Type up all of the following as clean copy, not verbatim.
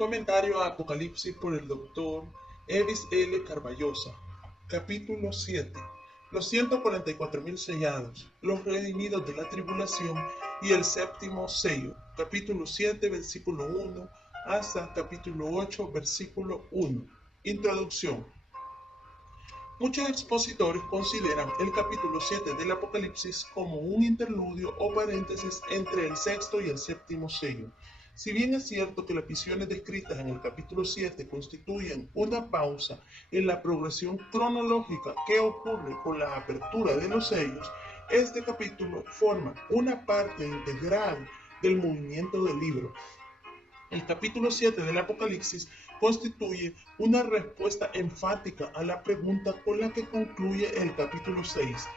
Comentario a Apocalipsis por el Dr. Evis L. Carballosa. Capítulo 7. Los 144.000 sellados, los redimidos de la tribulación y el séptimo sello. Capítulo 7, versículo 1 hasta capítulo 8, versículo 1. Introducción. Muchos expositores consideran el capítulo 7 del Apocalipsis como un interludio o paréntesis entre el sexto y el séptimo sello. Si bien es cierto que las visiones descritas en el capítulo 7 constituyen una pausa en la progresión cronológica que ocurre con la apertura de los sellos, este capítulo forma una parte integral del movimiento del libro. El capítulo 7 del Apocalipsis constituye una respuesta enfática a la pregunta con la que concluye el capítulo 6.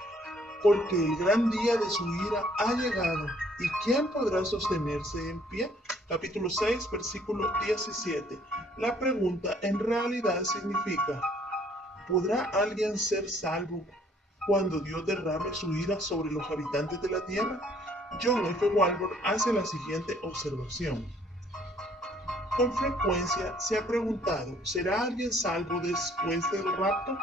Porque el gran día de su ira ha llegado, ¿y quién podrá sostenerse en pie? Capítulo 6, versículo 17. La pregunta en realidad significa, ¿podrá alguien ser salvo cuando Dios derrame su ira sobre los habitantes de la tierra? John F. Walvoord hace la siguiente observación. Con frecuencia se ha preguntado, ¿será alguien salvo después del rapto?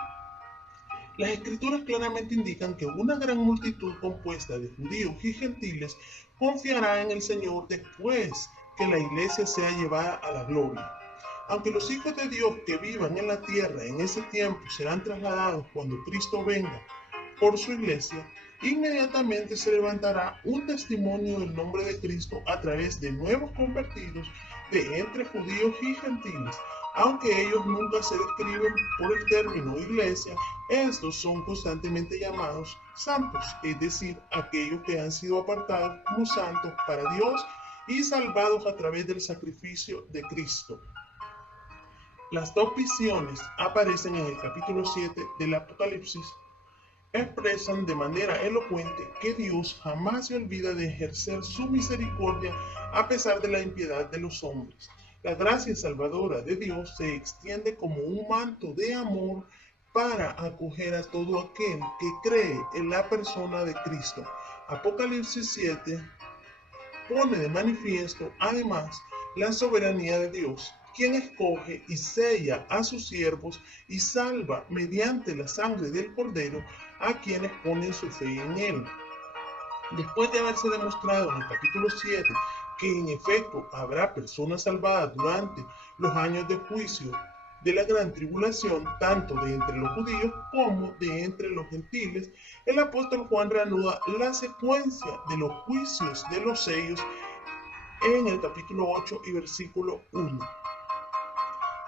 Las escrituras claramente indican que una gran multitud compuesta de judíos y gentiles confiará en el Señor después que la iglesia sea llevada a la gloria. Aunque los hijos de Dios que vivan en la tierra en ese tiempo serán trasladados cuando Cristo venga por su iglesia, inmediatamente se levantará un testimonio del nombre de Cristo a través de nuevos convertidos de entre judíos y gentiles. Aunque ellos nunca se describen por el término iglesia, estos son constantemente llamados santos, es decir, aquellos que han sido apartados como santos para Dios y salvados a través del sacrificio de Cristo. Las dos visiones aparecen en el capítulo 7 del Apocalipsis. Expresan de manera elocuente que Dios jamás se olvida de ejercer su misericordia a pesar de la impiedad de los hombres. La gracia salvadora de Dios se extiende como un manto de amor para acoger a todo aquel que cree en la persona de Cristo. Apocalipsis 7 pone de manifiesto, además, la soberanía de Dios, quien escoge y sella a sus siervos y salva mediante la sangre del Cordero a quienes ponen su fe en él. Después de haberse demostrado en el capítulo 7 que en efecto habrá personas salvadas durante los años de juicio de la gran tribulación, tanto de entre los judíos como de entre los gentiles, el apóstol Juan reanuda la secuencia de los juicios de los sellos en el capítulo 8 y versículo 1.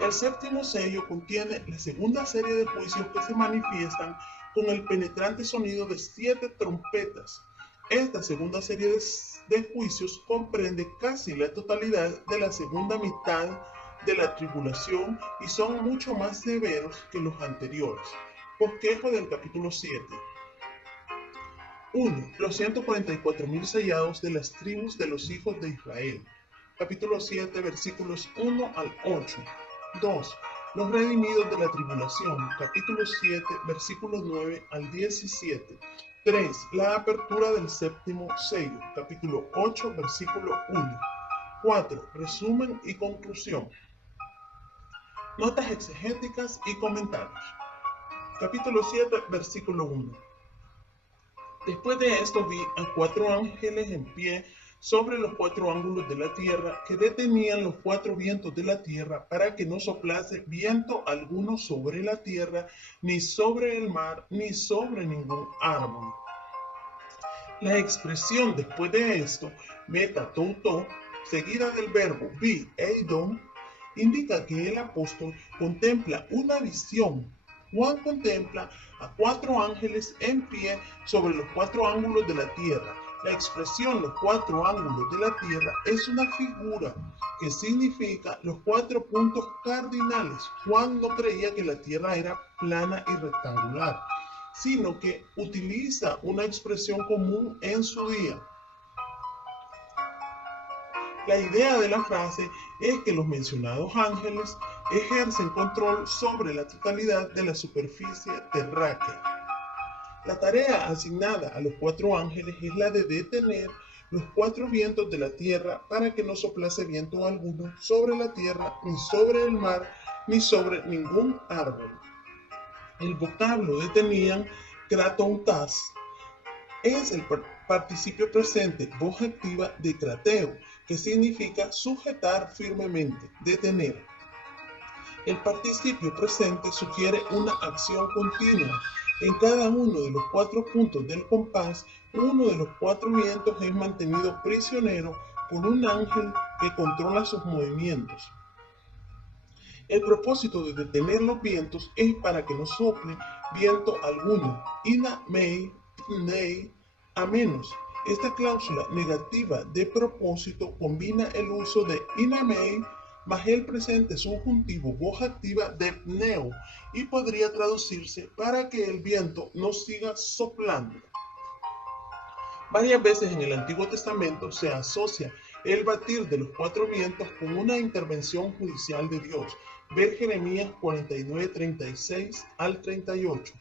El séptimo sello contiene la segunda serie de juicios que se manifiestan con el penetrante sonido de 7 trompetas. Esta segunda serie de juicios comprende casi la totalidad de la segunda mitad de la tribulación y son mucho más severos que los anteriores. Bosquejo del capítulo 7. 1. Los 144.000 sellados de las tribus de los hijos de Israel. Capítulo 7, versículos 1 al 8. 2. Los redimidos de la tribulación. Capítulo 7, versículos 9 al 17. 3. La apertura del séptimo sello. Capítulo 8, versículo 1. 4. Resumen y conclusión. Notas exegéticas y comentarios. Capítulo 7, versículo 1. Después de esto vi a 4 ángeles en pie sobre los 4 ángulos de la tierra que detenían los 4 vientos de la tierra para que no soplase viento alguno sobre la tierra, ni sobre el mar, ni sobre ningún árbol. La expresión después de esto, metatouto, seguida del verbo vi eidon, indica que el apóstol contempla una visión. Juan contempla a 4 ángeles en pie sobre los 4 ángulos de la tierra. La expresión los 4 ángulos de la tierra es una figura que significa los 4 puntos cardinales. Juan no creía que la tierra era plana y rectangular, sino que utiliza una expresión común en su día. La idea de la frase es que los mencionados ángeles ejercen control sobre la totalidad de la superficie terráquea. La tarea asignada a los 4 ángeles es la de detener los 4 vientos de la tierra para que no soplase viento alguno sobre la tierra, ni sobre el mar, ni sobre ningún árbol. El vocablo de tenían, kratontas, es el participio presente, voz activa de krateo, que significa sujetar firmemente, detener. El participio presente sugiere una acción continua. En cada uno de los 4 puntos del compás, uno de los 4 vientos es mantenido prisionero por un ángel que controla sus movimientos. El propósito de detener los vientos es para que no sople viento alguno. Ina mei, nei, a menos. Esta cláusula negativa de propósito combina el uso de ina mei más el presente subjuntivo voz activa de pneu y podría traducirse para que el viento no siga soplando. Varias veces en el Antiguo Testamento se asocia el batir de los 4 vientos con una intervención judicial de Dios. Ver Jeremías 49, 36 al 38.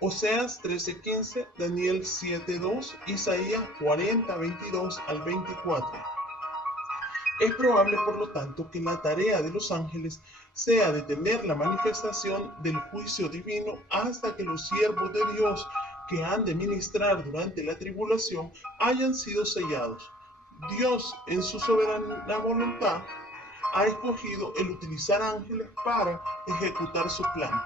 Oseas 13:15, Daniel 7:2, Isaías 40, 22 al 24. Es probable, por lo tanto, que la tarea de los ángeles sea detener la manifestación del juicio divino hasta que los siervos de Dios que han de ministrar durante la tribulación hayan sido sellados. Dios, en su soberana voluntad, ha escogido el utilizar ángeles para ejecutar su plan.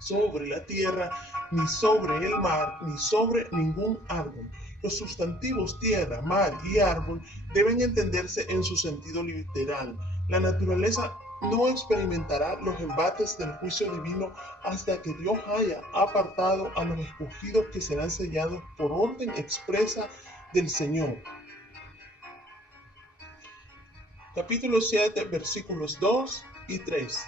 Sobre la tierra, ni sobre el mar, ni sobre ningún árbol. Los sustantivos tierra, mar y árbol deben entenderse en su sentido literal. La naturaleza no experimentará los embates del juicio divino hasta que Dios haya apartado a los escogidos que serán sellados por orden expresa del Señor. Capítulo 7, versículos 2 y 3.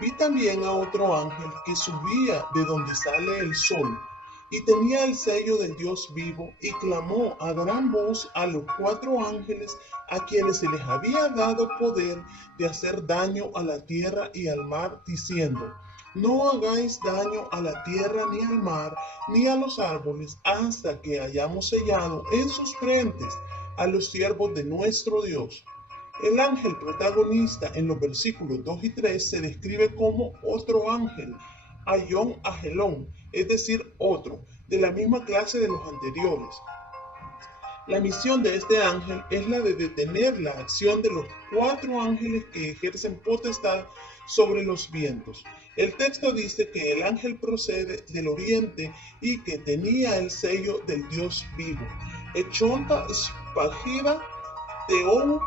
Vi también a otro ángel que subía de donde sale el sol, y tenía el sello del Dios vivo, y clamó a gran voz a los 4 ángeles a quienes se les había dado poder de hacer daño a la tierra y al mar, diciendo: no hagáis daño a la tierra ni al mar ni a los árboles hasta que hayamos sellado en sus frentes a los siervos de nuestro Dios. El ángel protagonista en los versículos 2 y 3 se describe como otro ángel, Aion Agelón, es decir, otro, de la misma clase de los anteriores. La misión de este ángel es la de detener la acción de los 4 ángeles que ejercen potestad sobre los vientos. El texto dice que el ángel procede del oriente y que tenía el sello del Dios vivo. Echonta Spagida Teou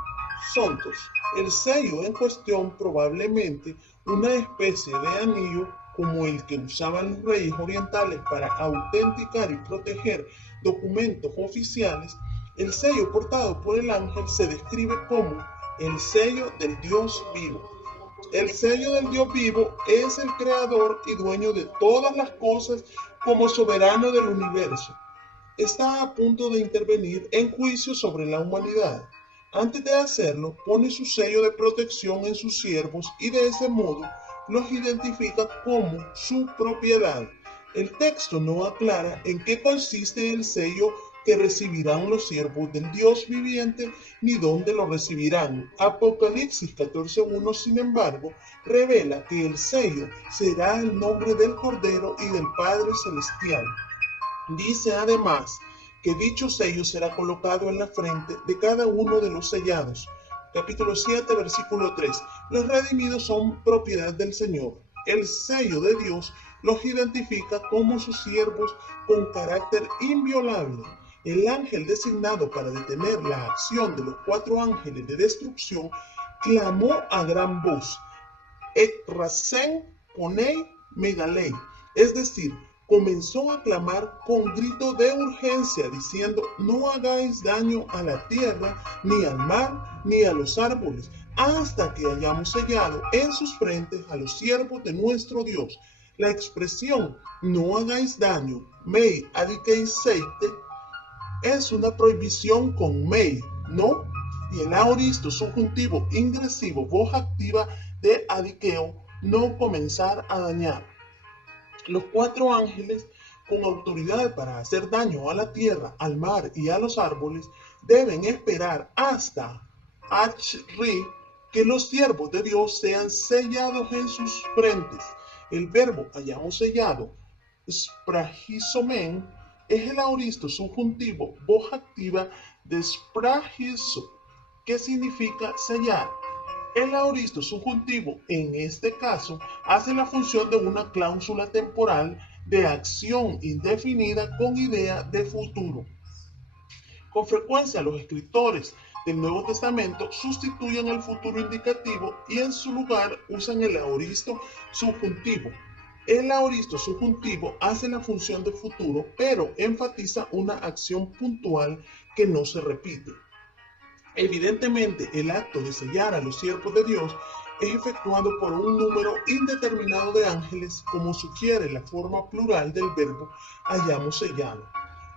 Sontos. El sello en cuestión, probablemente una especie de anillo como el que usaban los reyes orientales para autenticar y proteger documentos oficiales. El sello portado por el ángel se describe como el sello del Dios vivo. El sello del Dios vivo es el creador y dueño de todas las cosas como soberano del universo. Está a punto de intervenir en juicio sobre la humanidad. Antes de hacerlo, pone su sello de protección en sus siervos y de ese modo los identifica como su propiedad. El texto no aclara en qué consiste el sello que recibirán los siervos del Dios viviente ni dónde lo recibirán. Apocalipsis 14:1, sin embargo, revela que el sello será el nombre del Cordero y del Padre Celestial. Dice además que dicho sello será colocado en la frente de cada uno de los sellados. Capítulo 7, versículo 3. Los redimidos son propiedad del Señor. El sello de Dios los identifica como sus siervos con carácter inviolable. El ángel designado para detener la acción de los 4 ángeles de destrucción clamó a gran voz: Ekrasen ponei megalei, es decir, comenzó a clamar con grito de urgencia, diciendo: no hagáis daño a la tierra, ni al mar, ni a los árboles, hasta que hayamos sellado en sus frentes a los siervos de nuestro Dios. La expresión no hagáis daño, mei adikeis seite, es una prohibición con mei, no, y el aoristo subjuntivo ingresivo, voz activa de adikeo, no comenzar a dañar. Los 4 ángeles con autoridad para hacer daño a la tierra, al mar y a los árboles, deben esperar hasta Ashri que los siervos de Dios sean sellados en sus frentes. El verbo hayamos sellado, spragizomen, es el aoristo subjuntivo voz activa de spragizo, que significa sellar. El aoristo subjuntivo, en este caso, hace la función de una cláusula temporal de acción indefinida con idea de futuro. Con frecuencia, los escritores del Nuevo Testamento sustituyen el futuro indicativo y en su lugar usan el aoristo subjuntivo. El aoristo subjuntivo hace la función de futuro, pero enfatiza una acción puntual que no se repite. Evidentemente, el acto de sellar a los siervos de Dios es efectuado por un número indeterminado de ángeles, como sugiere la forma plural del verbo hayamos sellado.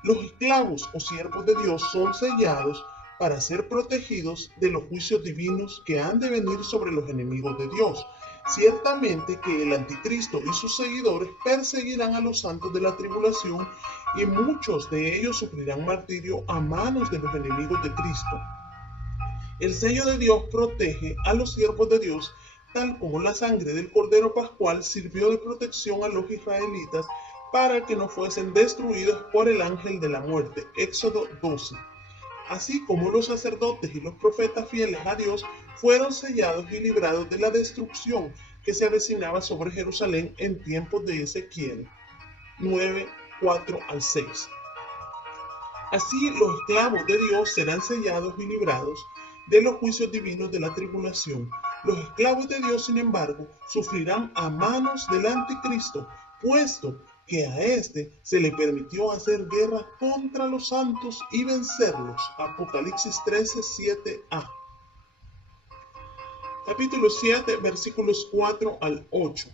Los esclavos o siervos de Dios son sellados para ser protegidos de los juicios divinos que han de venir sobre los enemigos de Dios. Ciertamente que el anticristo y sus seguidores perseguirán a los santos de la tribulación y muchos de ellos sufrirán martirio a manos de los enemigos de Cristo. El sello de Dios protege a los siervos de Dios, tal como la sangre del Cordero Pascual sirvió de protección a los israelitas para que no fuesen destruidos por el ángel de la muerte. Éxodo 12. Así como los sacerdotes y los profetas fieles a Dios fueron sellados y librados de la destrucción que se avecinaba sobre Jerusalén en tiempos de Ezequiel 9, 4 al 6. Así los esclavos de Dios serán sellados y librados de los juicios divinos de la tribulación. Los esclavos de Dios, sin embargo, sufrirán a manos del anticristo, puesto que a éste se le permitió hacer guerra contra los santos y vencerlos. Apocalipsis 13, 7a. Capítulo 7, versículos 4 al 8.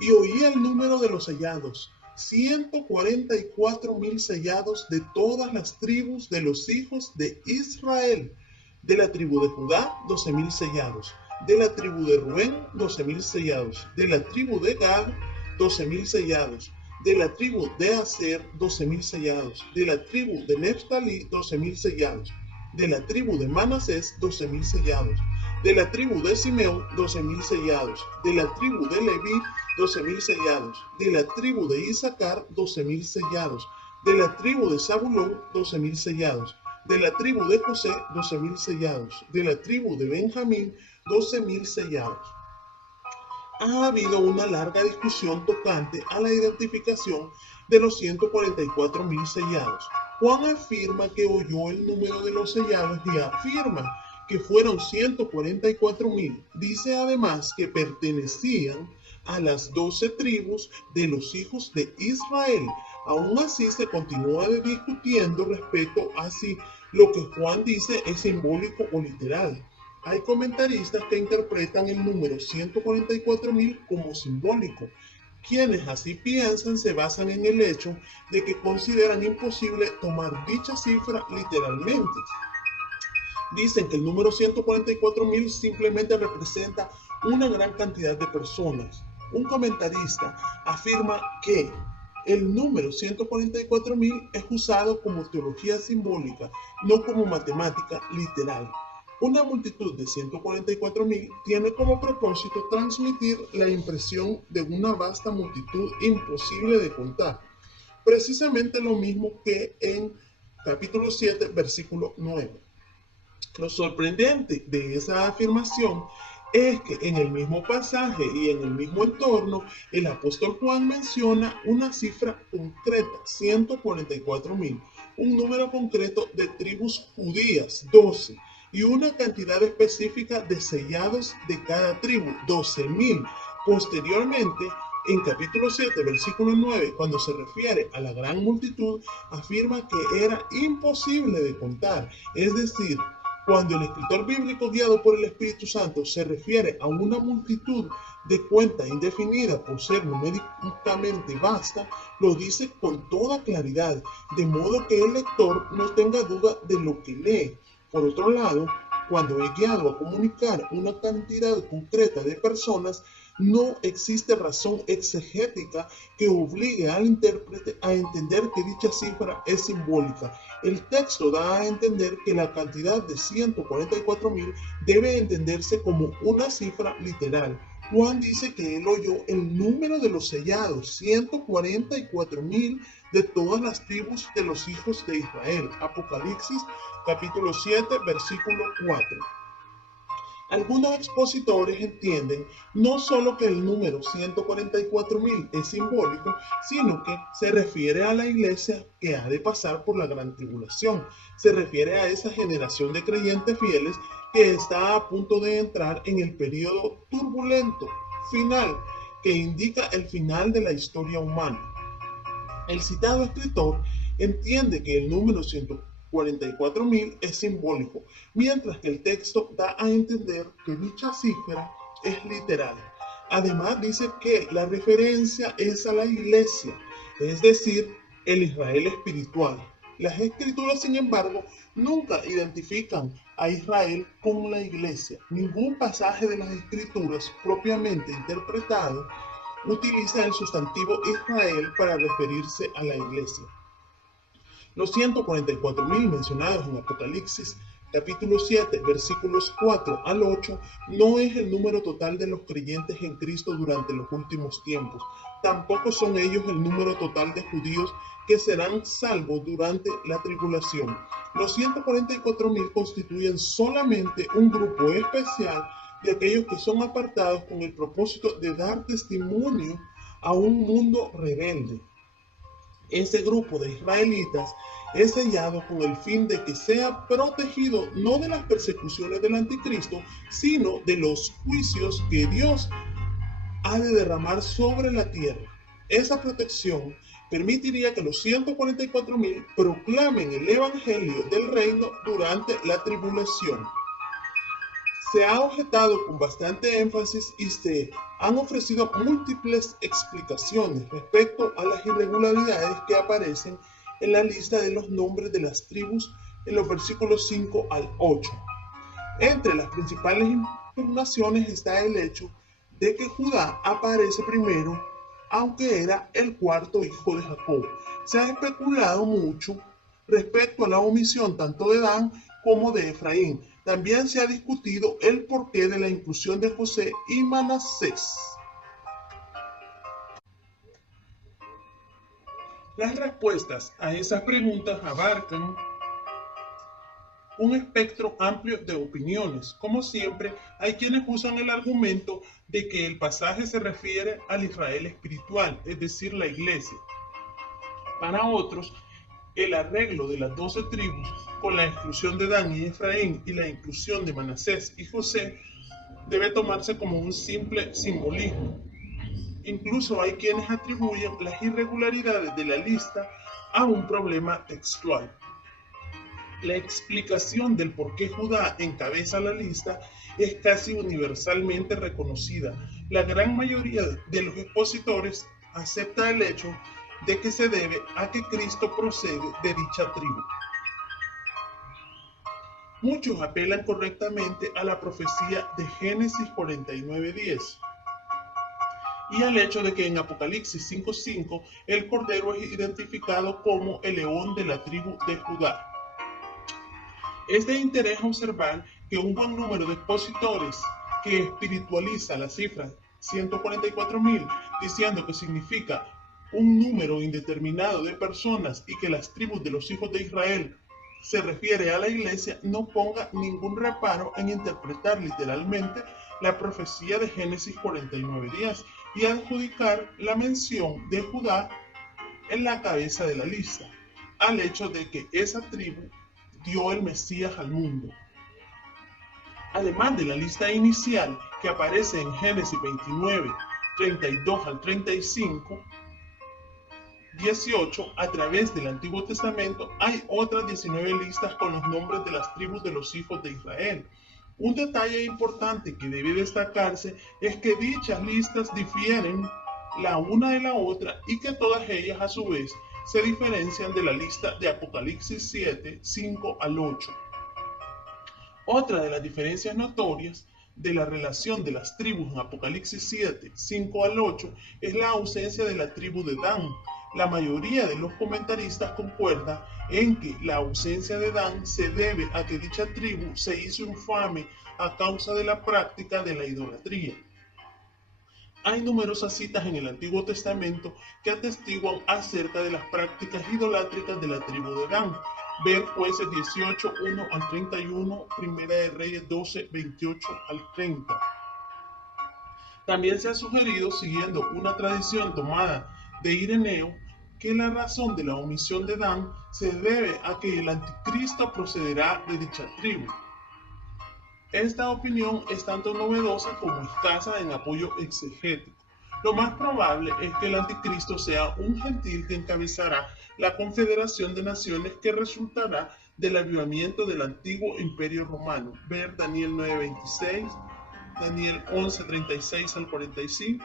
Y oí el número de los sellados, 144,000 sellados de todas las tribus de los hijos de Israel. De la tribu de Judá, 12,000 sellados. De la tribu de Rubén, 12,000 sellados. De la tribu de Gad, 12,000 sellados. De la tribu de Aser, 12,000 sellados. De la tribu de Neftalí, 12,000 sellados. De la tribu de Manasés, 12,000 sellados. De la tribu de Simeón, 12,000 sellados. De la tribu de Leví, 12,000 sellados. De la tribu de Isaacar, 12,000 sellados. De la tribu de Zabulón, 12,000 sellados. De la tribu de José, 12,000 sellados. De la tribu de Benjamín, 12,000 sellados. Ha habido una larga discusión tocante a la identificación de los 144,000 sellados. Juan afirma que oyó el número de los sellados y afirma que fueron 144,000. Dice además que pertenecían a las 12 tribus de los hijos de Israel. Aún así se continúa discutiendo respecto a si lo que Juan dice es simbólico o literal. Hay comentaristas que interpretan el número 144,000 como simbólico. Quienes así piensan se basan en el hecho de que consideran imposible tomar dicha cifra literalmente. Dicen que el número 144,000 simplemente representa una gran cantidad de personas. Un comentarista afirma que el número 144,000 es usado como teología simbólica, no como matemática literal. Una multitud de 144,000 tiene como propósito transmitir la impresión de una vasta multitud imposible de contar. Precisamente lo mismo que en capítulo 7, versículo 9. Lo sorprendente de esa afirmación es que en el mismo pasaje y en el mismo entorno, el apóstol Juan menciona una cifra concreta, 144,000, un número concreto de tribus judías, 12, y una cantidad específica de sellados de cada tribu, 12,000. Posteriormente, en capítulo 7, versículo 9, cuando se refiere a la gran multitud, afirma que era imposible de contar, es decir, cuando el escritor bíblico guiado por el Espíritu Santo se refiere a una multitud de cuenta indefinida por ser numéricamente vasta, lo dice con toda claridad, de modo que el lector no tenga duda de lo que lee. Por otro lado, cuando es guiado a comunicar una cantidad concreta de personas, no existe razón exegética que obligue al intérprete a entender que dicha cifra es simbólica. El texto da a entender que la cantidad de 144.000 debe entenderse como una cifra literal. Juan dice que él oyó el número de los sellados, 144.000 de todas las tribus de los hijos de Israel. Apocalipsis capítulo 7, versículo 4. Algunos expositores entienden no solo que el número 144.000 es simbólico, sino que se refiere a la iglesia que ha de pasar por la gran tribulación. Se refiere a esa generación de creyentes fieles que está a punto de entrar en el periodo turbulento final que indica el final de la historia humana. El citado escritor entiende que el número 144.000 es simbólico, mientras que el texto da a entender que dicha cifra es literal. Además dice que la referencia es a la iglesia, es decir, el Israel espiritual. Las escrituras, sin embargo, nunca identifican a Israel con la iglesia. Ningún pasaje de las escrituras propiamente interpretado utiliza el sustantivo Israel para referirse a la iglesia. Los 144.000 mencionados en Apocalipsis capítulo 7, versículos 4 al 8, no es el número total de los creyentes en Cristo durante los últimos tiempos. Tampoco son ellos el número total de judíos que serán salvos durante la tribulación. Los 144.000 constituyen solamente un grupo especial de aquellos que son apartados con el propósito de dar testimonio a un mundo rebelde. Ese grupo de israelitas es sellado con el fin de que sea protegido no de las persecuciones del anticristo, sino de los juicios que Dios ha de derramar sobre la tierra. Esa protección permitiría que los 144.000 proclamen el evangelio del reino durante la tribulación. Se ha objetado con bastante énfasis y se han ofrecido múltiples explicaciones respecto a las irregularidades que aparecen en la lista de los nombres de las tribus en los versículos 5 al 8. Entre las principales impugnaciones está el hecho de que Judá aparece primero, aunque era el cuarto hijo de Jacob. Se ha especulado mucho respecto a la omisión tanto de Dan como de Efraín. También se ha discutido el porqué de la inclusión de José y Manasés. Las respuestas a esas preguntas abarcan un espectro amplio de opiniones. Como siempre, hay quienes usan el argumento de que el pasaje se refiere al Israel espiritual, es decir, la iglesia. Para otros, el arreglo de las 12 tribus con la exclusión de Dan y Efraín y la inclusión de Manasés y José debe tomarse como un simple simbolismo. Incluso hay quienes atribuyen las irregularidades de la lista a un problema textual. La explicación del por qué Judá encabeza la lista es casi universalmente reconocida. La gran mayoría de los expositores acepta el hecho de que se debe a que Cristo procede de dicha tribu. Muchos apelan correctamente a la profecía de Génesis 49:10 y al hecho de que en Apocalipsis 5:5 el Cordero es identificado como el león de la tribu de Judá. Es de interés observar que un buen número de expositores que espiritualiza la cifra 144.000 diciendo que significa un número indeterminado de personas y que las tribus de los hijos de Israel se refiere a la iglesia, no ponga ningún reparo en interpretar literalmente la profecía de Génesis 49:10 y adjudicar la mención de Judá en la cabeza de la lista, al hecho de que esa tribu dio el Mesías al mundo. Además de la lista inicial que aparece en Génesis 29:32 al 35, 18, a través del Antiguo Testamento hay otras 19 listas con los nombres de las tribus de los hijos de Israel. Un detalle importante que debe destacarse es que dichas listas difieren la una de la otra y que todas ellas a su vez se diferencian de la lista de Apocalipsis 7, 5 al 8. Otra de las diferencias notorias de la relación de las tribus en Apocalipsis 7, 5 al 8 es la ausencia de la tribu de Dan. La mayoría de los comentaristas concuerda en que la ausencia de Dan se debe a que dicha tribu se hizo infame a causa de la práctica de la idolatría. Hay numerosas citas en el Antiguo Testamento que atestiguan acerca de las prácticas idolátricas de la tribu de Dan. Ver Jueces 18, 1 al 31, Primera de Reyes 12, 28 al 30. También se ha sugerido, siguiendo una tradición tomada de Ireneo, que la razón de la omisión de Dan se debe a que el anticristo procederá de dicha tribu. Esta opinión es tanto novedosa como escasa en apoyo exegético. Lo más probable es que el anticristo sea un gentil que encabezará la confederación de naciones que resultará del avivamiento del antiguo imperio romano. Ver Daniel 9:26, Daniel 11:36 al 45,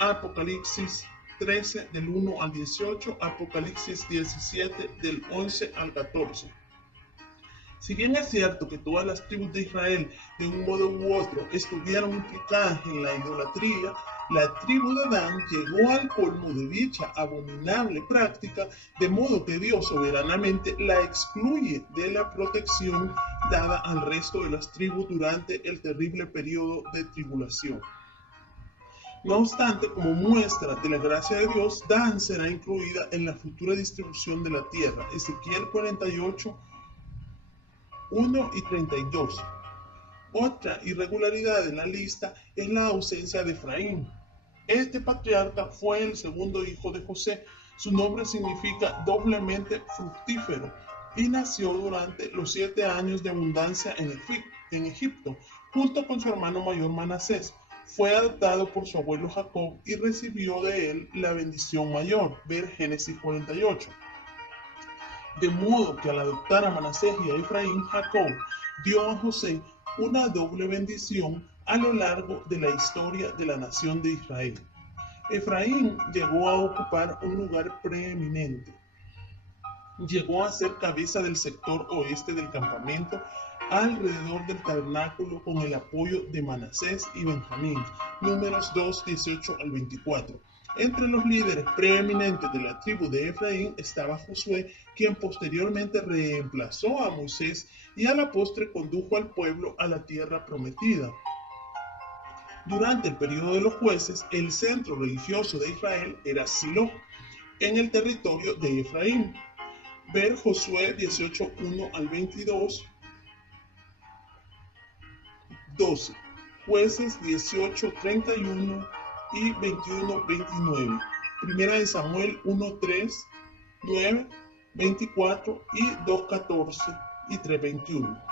Apocalipsis 13 del 1 al 18, Apocalipsis 17 del 11 al 14. Si bien es cierto que todas las tribus de Israel, de un modo u otro, estuvieron implicadas en la idolatría, la tribu de Dan llegó al colmo de dicha abominable práctica, de modo que Dios soberanamente la excluye de la protección dada al resto de las tribus durante el terrible periodo de tribulación. No obstante, como muestra de la gracia de Dios, Dan será incluida en la futura distribución de la tierra. Ezequiel 48, 1 y 32. Otra irregularidad en la lista es la ausencia de Efraín. Este patriarca fue el segundo hijo de José. Su nombre significa doblemente fructífero y nació durante los 7 años de abundancia en Egipto, junto con su hermano mayor Manasés. Fue adoptado por su abuelo Jacob y recibió de él la bendición mayor. Ver Génesis 48. De modo que al adoptar a Manasés y a Efraín, Jacob dio a José una doble bendición a lo largo de la historia de la nación de Israel. Efraín llegó a ocupar un lugar preeminente. Llegó a ser cabeza del sector oeste del campamento alrededor del tabernáculo con el apoyo de Manasés y Benjamín. Números 2, 18 al 24. Entre los líderes preeminentes de la tribu de Efraín estaba Josué, quien posteriormente reemplazó a Moisés y a la postre condujo al pueblo a la tierra prometida. Durante el periodo de los jueces, el centro religioso de Israel era Silo, en el territorio de Efraín. Ver Josué 18, 1 al 22, 12, Jueces 18, 31 y 21, 29. Primera de Samuel 1, 3, 9, 24 y 2, 14 y 3, 21.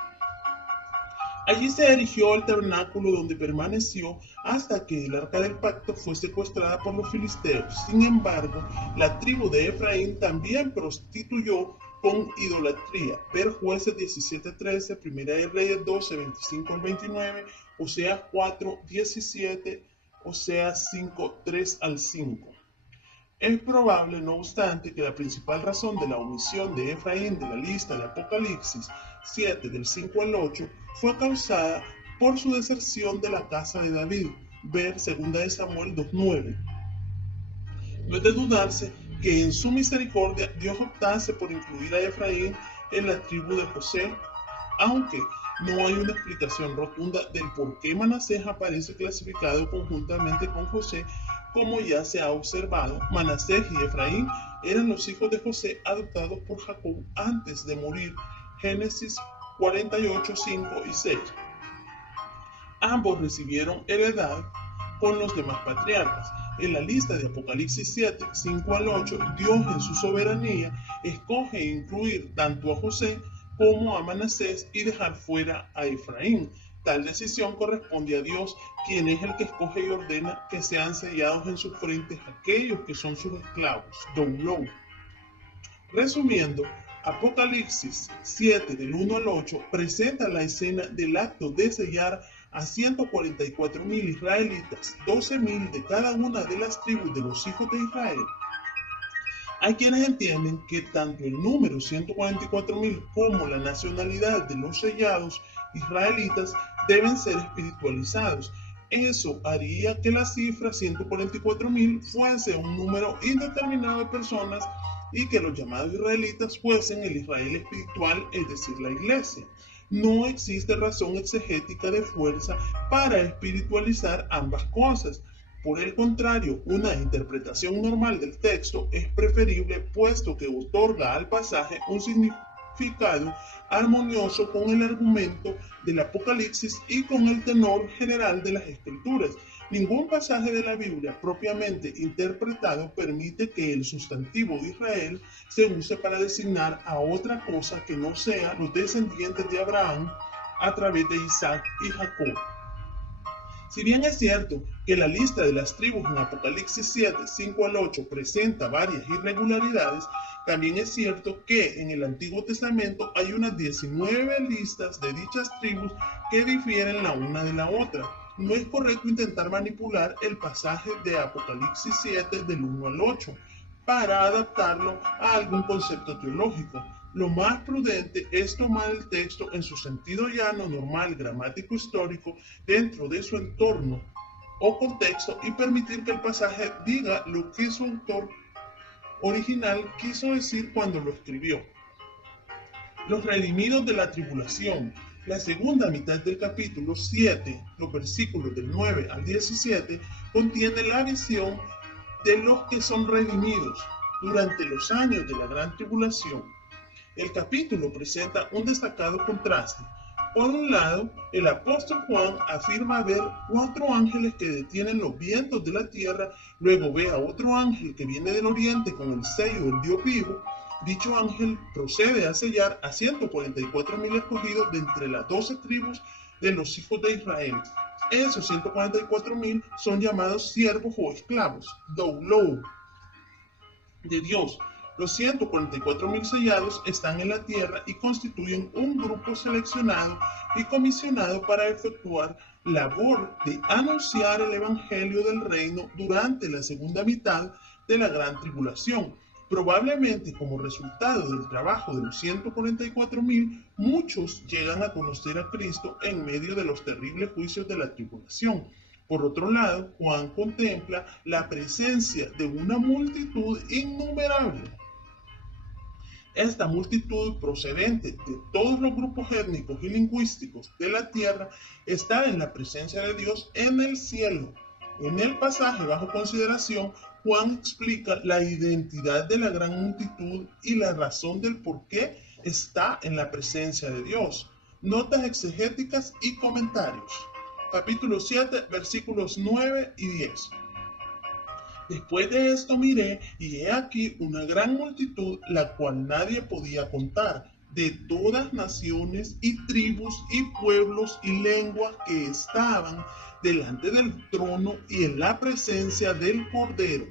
Allí se erigió el tabernáculo donde permaneció hasta que el arca del pacto fue secuestrada por los filisteos. Sin embargo, la tribu de Efraín también prostituyó con idolatría. Ver Jueces 17:13, Primera de Reyes 12, 25 al 29, Oseas 4, 17, Oseas 5, 3 al 5. Es probable, no obstante, que la principal razón de la omisión de Efraín de la lista de Apocalipsis 7 del 5 al 8 fue causada por su deserción de la casa de David. Ver 2 de Samuel 2:9. No es de dudarse que en su misericordia Dios optase por incluir a Efraín en la tribu de José, aunque no hay una explicación rotunda del por qué Manasés aparece clasificado conjuntamente con José. Como ya se ha observado, Manasés y Efraín eran los hijos de José adoptados por Jacob antes de morir. Génesis 48, 5 y 6. Ambos recibieron heredad con los demás patriarcas. En la lista de Apocalipsis 7, 5 al 8, Dios en su soberanía escoge incluir tanto a José como a Manasés y dejar fuera a Efraín. Tal decisión corresponde a Dios, quien es el que escoge y ordena que sean sellados en sus frentes aquellos que son sus esclavos. Download. Resumiendo, Apocalipsis 7 del 1 al 8 presenta la escena del acto de sellar a 144,000 israelitas, 12,000 de cada una de las tribus de los hijos de Israel. Hay quienes entienden que tanto el número 144,000 como la nacionalidad de los sellados israelitas deben ser espiritualizados. Eso haría que la cifra 144.000 fuese un número indeterminado de personas y que los llamados israelitas fuesen el Israel espiritual, es decir, la iglesia. No existe razón exegética de fuerza para espiritualizar ambas cosas. Por el contrario, una interpretación normal del texto es preferible, puesto que otorga al pasaje un significado armonioso con el argumento del Apocalipsis y con el tenor general de las Escrituras. Ningún pasaje de la Biblia propiamente interpretado permite que el sustantivo de Israel se use para designar a otra cosa que no sea los descendientes de Abraham a través de Isaac y Jacob. Si bien es cierto que la lista de las tribus en Apocalipsis 7, 5 al 8 presenta varias irregularidades, también es cierto que en el Antiguo Testamento hay unas 19 listas de dichas tribus que difieren la una de la otra. No es correcto intentar manipular el pasaje de Apocalipsis 7 del 1 al 8 para adaptarlo a algún concepto teológico. Lo más prudente es tomar el texto en su sentido llano, normal, gramático, histórico, dentro de su entorno o contexto y permitir que el pasaje diga lo que su autor original quiso decir cuando lo escribió. Los redimidos de la tribulación. La segunda mitad del capítulo 7, los versículos del 9 al 17, contiene la visión de los que son redimidos durante los años de la gran tribulación. El capítulo presenta un destacado contraste. Por un lado, el apóstol Juan afirma ver 4 ángeles que detienen los vientos de la tierra, luego ve a otro ángel que viene del oriente con el sello del Dios vivo. Dicho ángel procede a sellar a 144.000 escogidos de entre las 12 tribus de los hijos de Israel. Esos 144.000 son llamados siervos o esclavos, doulou, de Dios. Los 144.000 sellados están en la tierra y constituyen un grupo seleccionado y comisionado para efectuar labor de anunciar el evangelio del reino durante la segunda mitad de la gran tribulación. Probablemente como resultado del trabajo de los 144.000, muchos llegan a conocer a Cristo en medio de los terribles juicios de la tribulación. Por otro lado, Juan contempla la presencia de una multitud innumerable. Esta multitud procedente de todos los grupos étnicos y lingüísticos de la tierra está en la presencia de Dios en el cielo. En el pasaje bajo consideración, Juan explica la identidad de la gran multitud y la razón del por qué está en la presencia de Dios. Notas exegéticas y comentarios. Capítulo 7, versículos 9 y 10. Después de esto miré, y he aquí una gran multitud, la cual nadie podía contar, de todas naciones y tribus y pueblos y lenguas que estaban delante del trono y en la presencia del Cordero,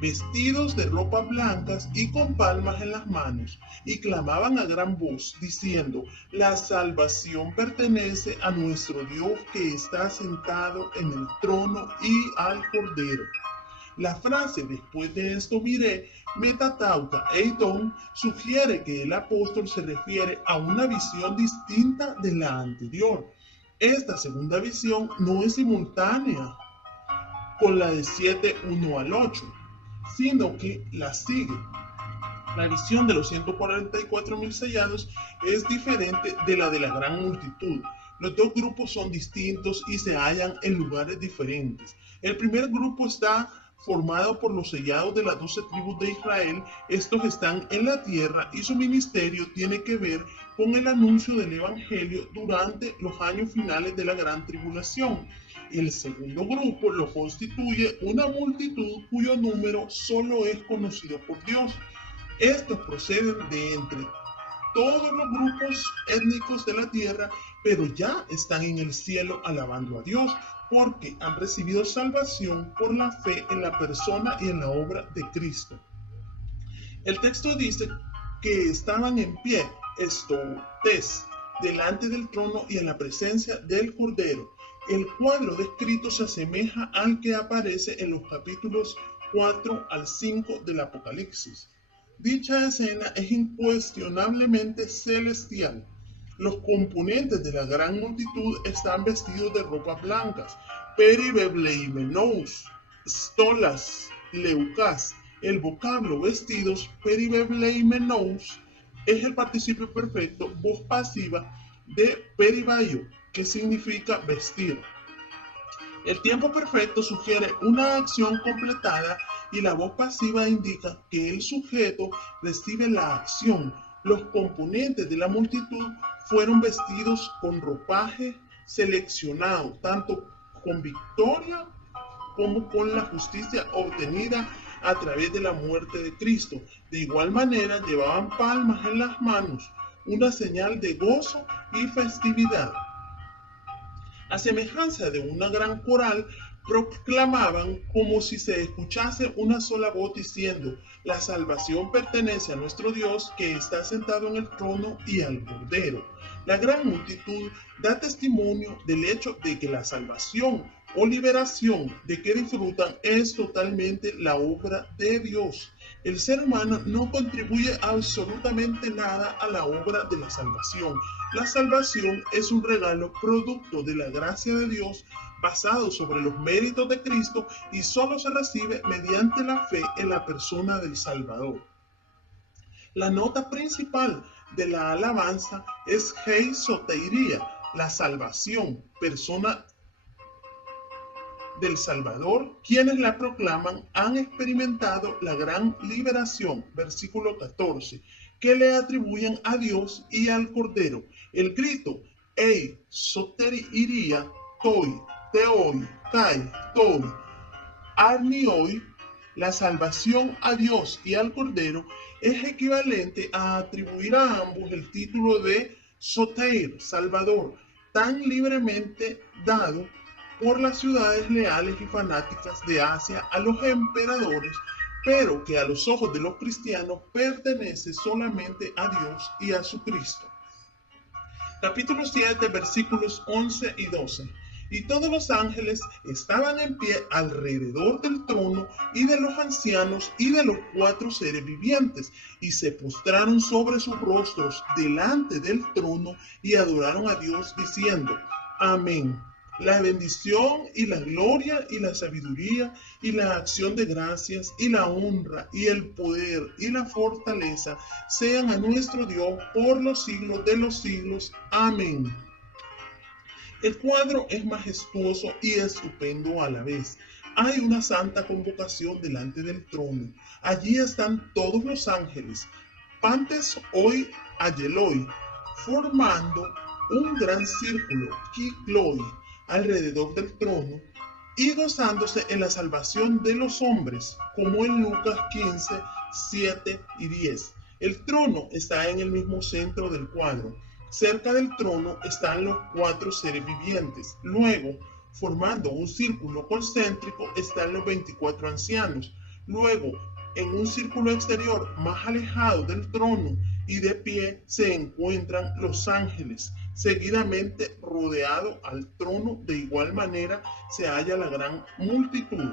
vestidos de ropas blancas y con palmas en las manos, y clamaban a gran voz, diciendo: la salvación pertenece a nuestro Dios que está sentado en el trono y al Cordero. La frase "después de esto miré", metatauta eidon, sugiere que el apóstol se refiere a una visión distinta de la anterior. Esta segunda visión no es simultánea con la de 7, 1 al 8, sino que la sigue. La visión de los 144.000 sellados es diferente de la de la gran multitud. Los dos grupos son distintos y se hallan en lugares diferentes. El primer grupo está formado por los sellados de las 12 tribus de Israel. Estos están en la tierra y su ministerio tiene que ver con el anuncio del evangelio durante los años finales de la gran tribulación. El segundo grupo lo constituye una multitud cuyo número solo es conocido por Dios. Estos proceden de entre todos los grupos étnicos de la tierra, pero ya están en el cielo alabando a Dios, porque han recibido salvación por la fe en la persona y en la obra de Cristo. El texto dice que estaban en pie, estoutes, delante del trono y en la presencia del Cordero. El cuadro descrito se asemeja al que aparece en los capítulos 4 al 5 del Apocalipsis. Dicha escena es incuestionablemente celestial. Los componentes de la gran multitud están vestidos de ropas blancas. Peribebleimenos, stolas, leucas. El vocablo vestidos, peribebleimenos, es el participio perfecto, voz pasiva de peribaio, que significa vestir. El tiempo perfecto sugiere una acción completada y la voz pasiva indica que el sujeto recibe la acción. Los componentes de la multitud fueron vestidos con ropaje seleccionado, tanto con victoria como con la justicia obtenida a través de la muerte de Cristo. De igual manera, llevaban palmas en las manos, una señal de gozo y festividad. A semejanza de una gran coral, proclamaban como si se escuchase una sola voz diciendo: la salvación pertenece a nuestro Dios que está sentado en el trono y al Cordero. La gran multitud da testimonio del hecho de que la salvación o liberación de que disfrutan es totalmente la obra de Dios. El ser humano no contribuye absolutamente nada a la obra de la salvación. La salvación es un regalo producto de la gracia de Dios basado sobre los méritos de Cristo y solo se recibe mediante la fe en la persona del Salvador. La nota principal de la alabanza es Hei Soteiria, la salvación, persona del Salvador. Quienes la proclaman han experimentado la gran liberación, versículo 14, que le atribuyen a Dios y al Cordero. El grito Ei Soteiria toi, teoi, kai, toi, arnioi, la salvación a Dios y al Cordero, es equivalente a atribuir a ambos el título de Soter, Salvador, tan libremente dado por las ciudades leales y fanáticas de Asia a los emperadores, pero que a los ojos de los cristianos pertenece solamente a Dios y a su Cristo. Capítulo 7, versículos 11 y 12. Y todos los ángeles estaban en pie alrededor del trono y de los ancianos y de los 4 seres vivientes, y se postraron sobre sus rostros delante del trono y adoraron a Dios diciendo: Amén. La bendición y la gloria y la sabiduría y la acción de gracias y la honra y el poder y la fortaleza sean a nuestro Dios por los siglos de los siglos. Amén. El cuadro es majestuoso y estupendo a la vez. Hay una santa convocación delante del trono. Allí están todos los ángeles, pantes hoi ageloi, formando un gran círculo, kikloi, alrededor del trono y gozándose en la salvación de los hombres, como en Lucas 15, 7 y 10. El trono está en el mismo centro del cuadro. Cerca del trono están los 4 seres vivientes. Luego, formando un círculo concéntrico, están los 24 ancianos. Luego, en un círculo exterior más alejado del trono y de pie, se encuentran los ángeles. Seguidamente, rodeado al trono, de igual manera se halla la gran multitud.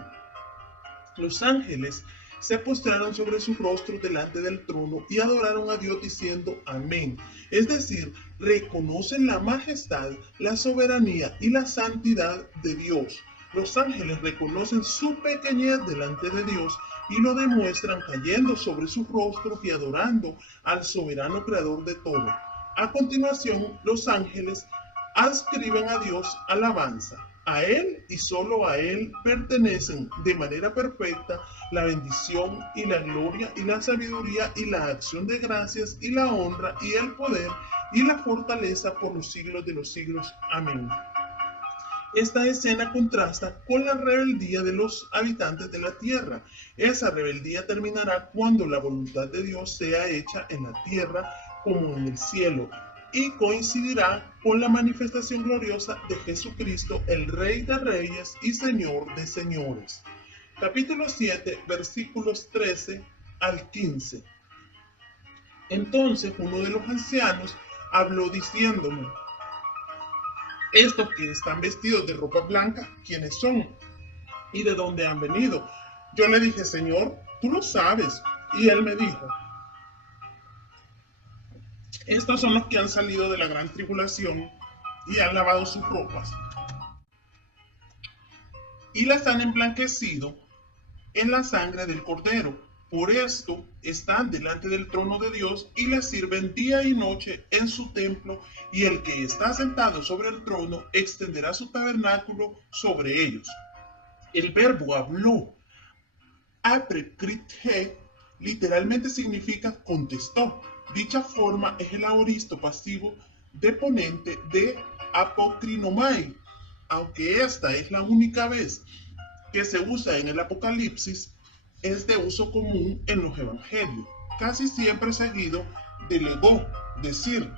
Los ángeles se postraron sobre sus rostros delante del trono y adoraron a Dios diciendo amén. Es decir, reconocen la majestad, la soberanía y la santidad de Dios. Los ángeles reconocen su pequeñez delante de Dios y lo demuestran cayendo sobre sus rostros y adorando al soberano creador de todo. A continuación, los ángeles adscriben a Dios alabanza. A Él y solo a Él pertenecen de manera perfecta la bendición y la gloria y la sabiduría y la acción de gracias y la honra y el poder y la fortaleza por los siglos de los siglos. Amén. Esta escena contrasta con la rebeldía de los habitantes de la tierra. Esa rebeldía terminará cuando la voluntad de Dios sea hecha en la tierra como en el cielo, y coincidirá con la manifestación gloriosa de Jesucristo, el Rey de Reyes y Señor de Señores. Capítulo 7, versículos 13 al 15. Entonces uno de los ancianos habló diciéndome: estos que están vestidos de ropa blanca, ¿quiénes son? ¿Y de dónde han venido? Yo le dije: Señor, tú lo sabes. Y él me dijo: Estos son los que han salido de la gran tribulación y han lavado sus ropas y las han emblanquecido en la sangre del Cordero. Por esto están delante del trono de Dios y le sirven día y noche en su templo, y el que está sentado sobre el trono extenderá su tabernáculo sobre ellos. El verbo habló, aprekrithe, literalmente significa contestó. Dicha forma es el aoristo pasivo deponente de apokrinomai, aunque esta es la única vez que se usa en el Apocalipsis, es de uso común en los evangelios, casi siempre seguido de legó, decir.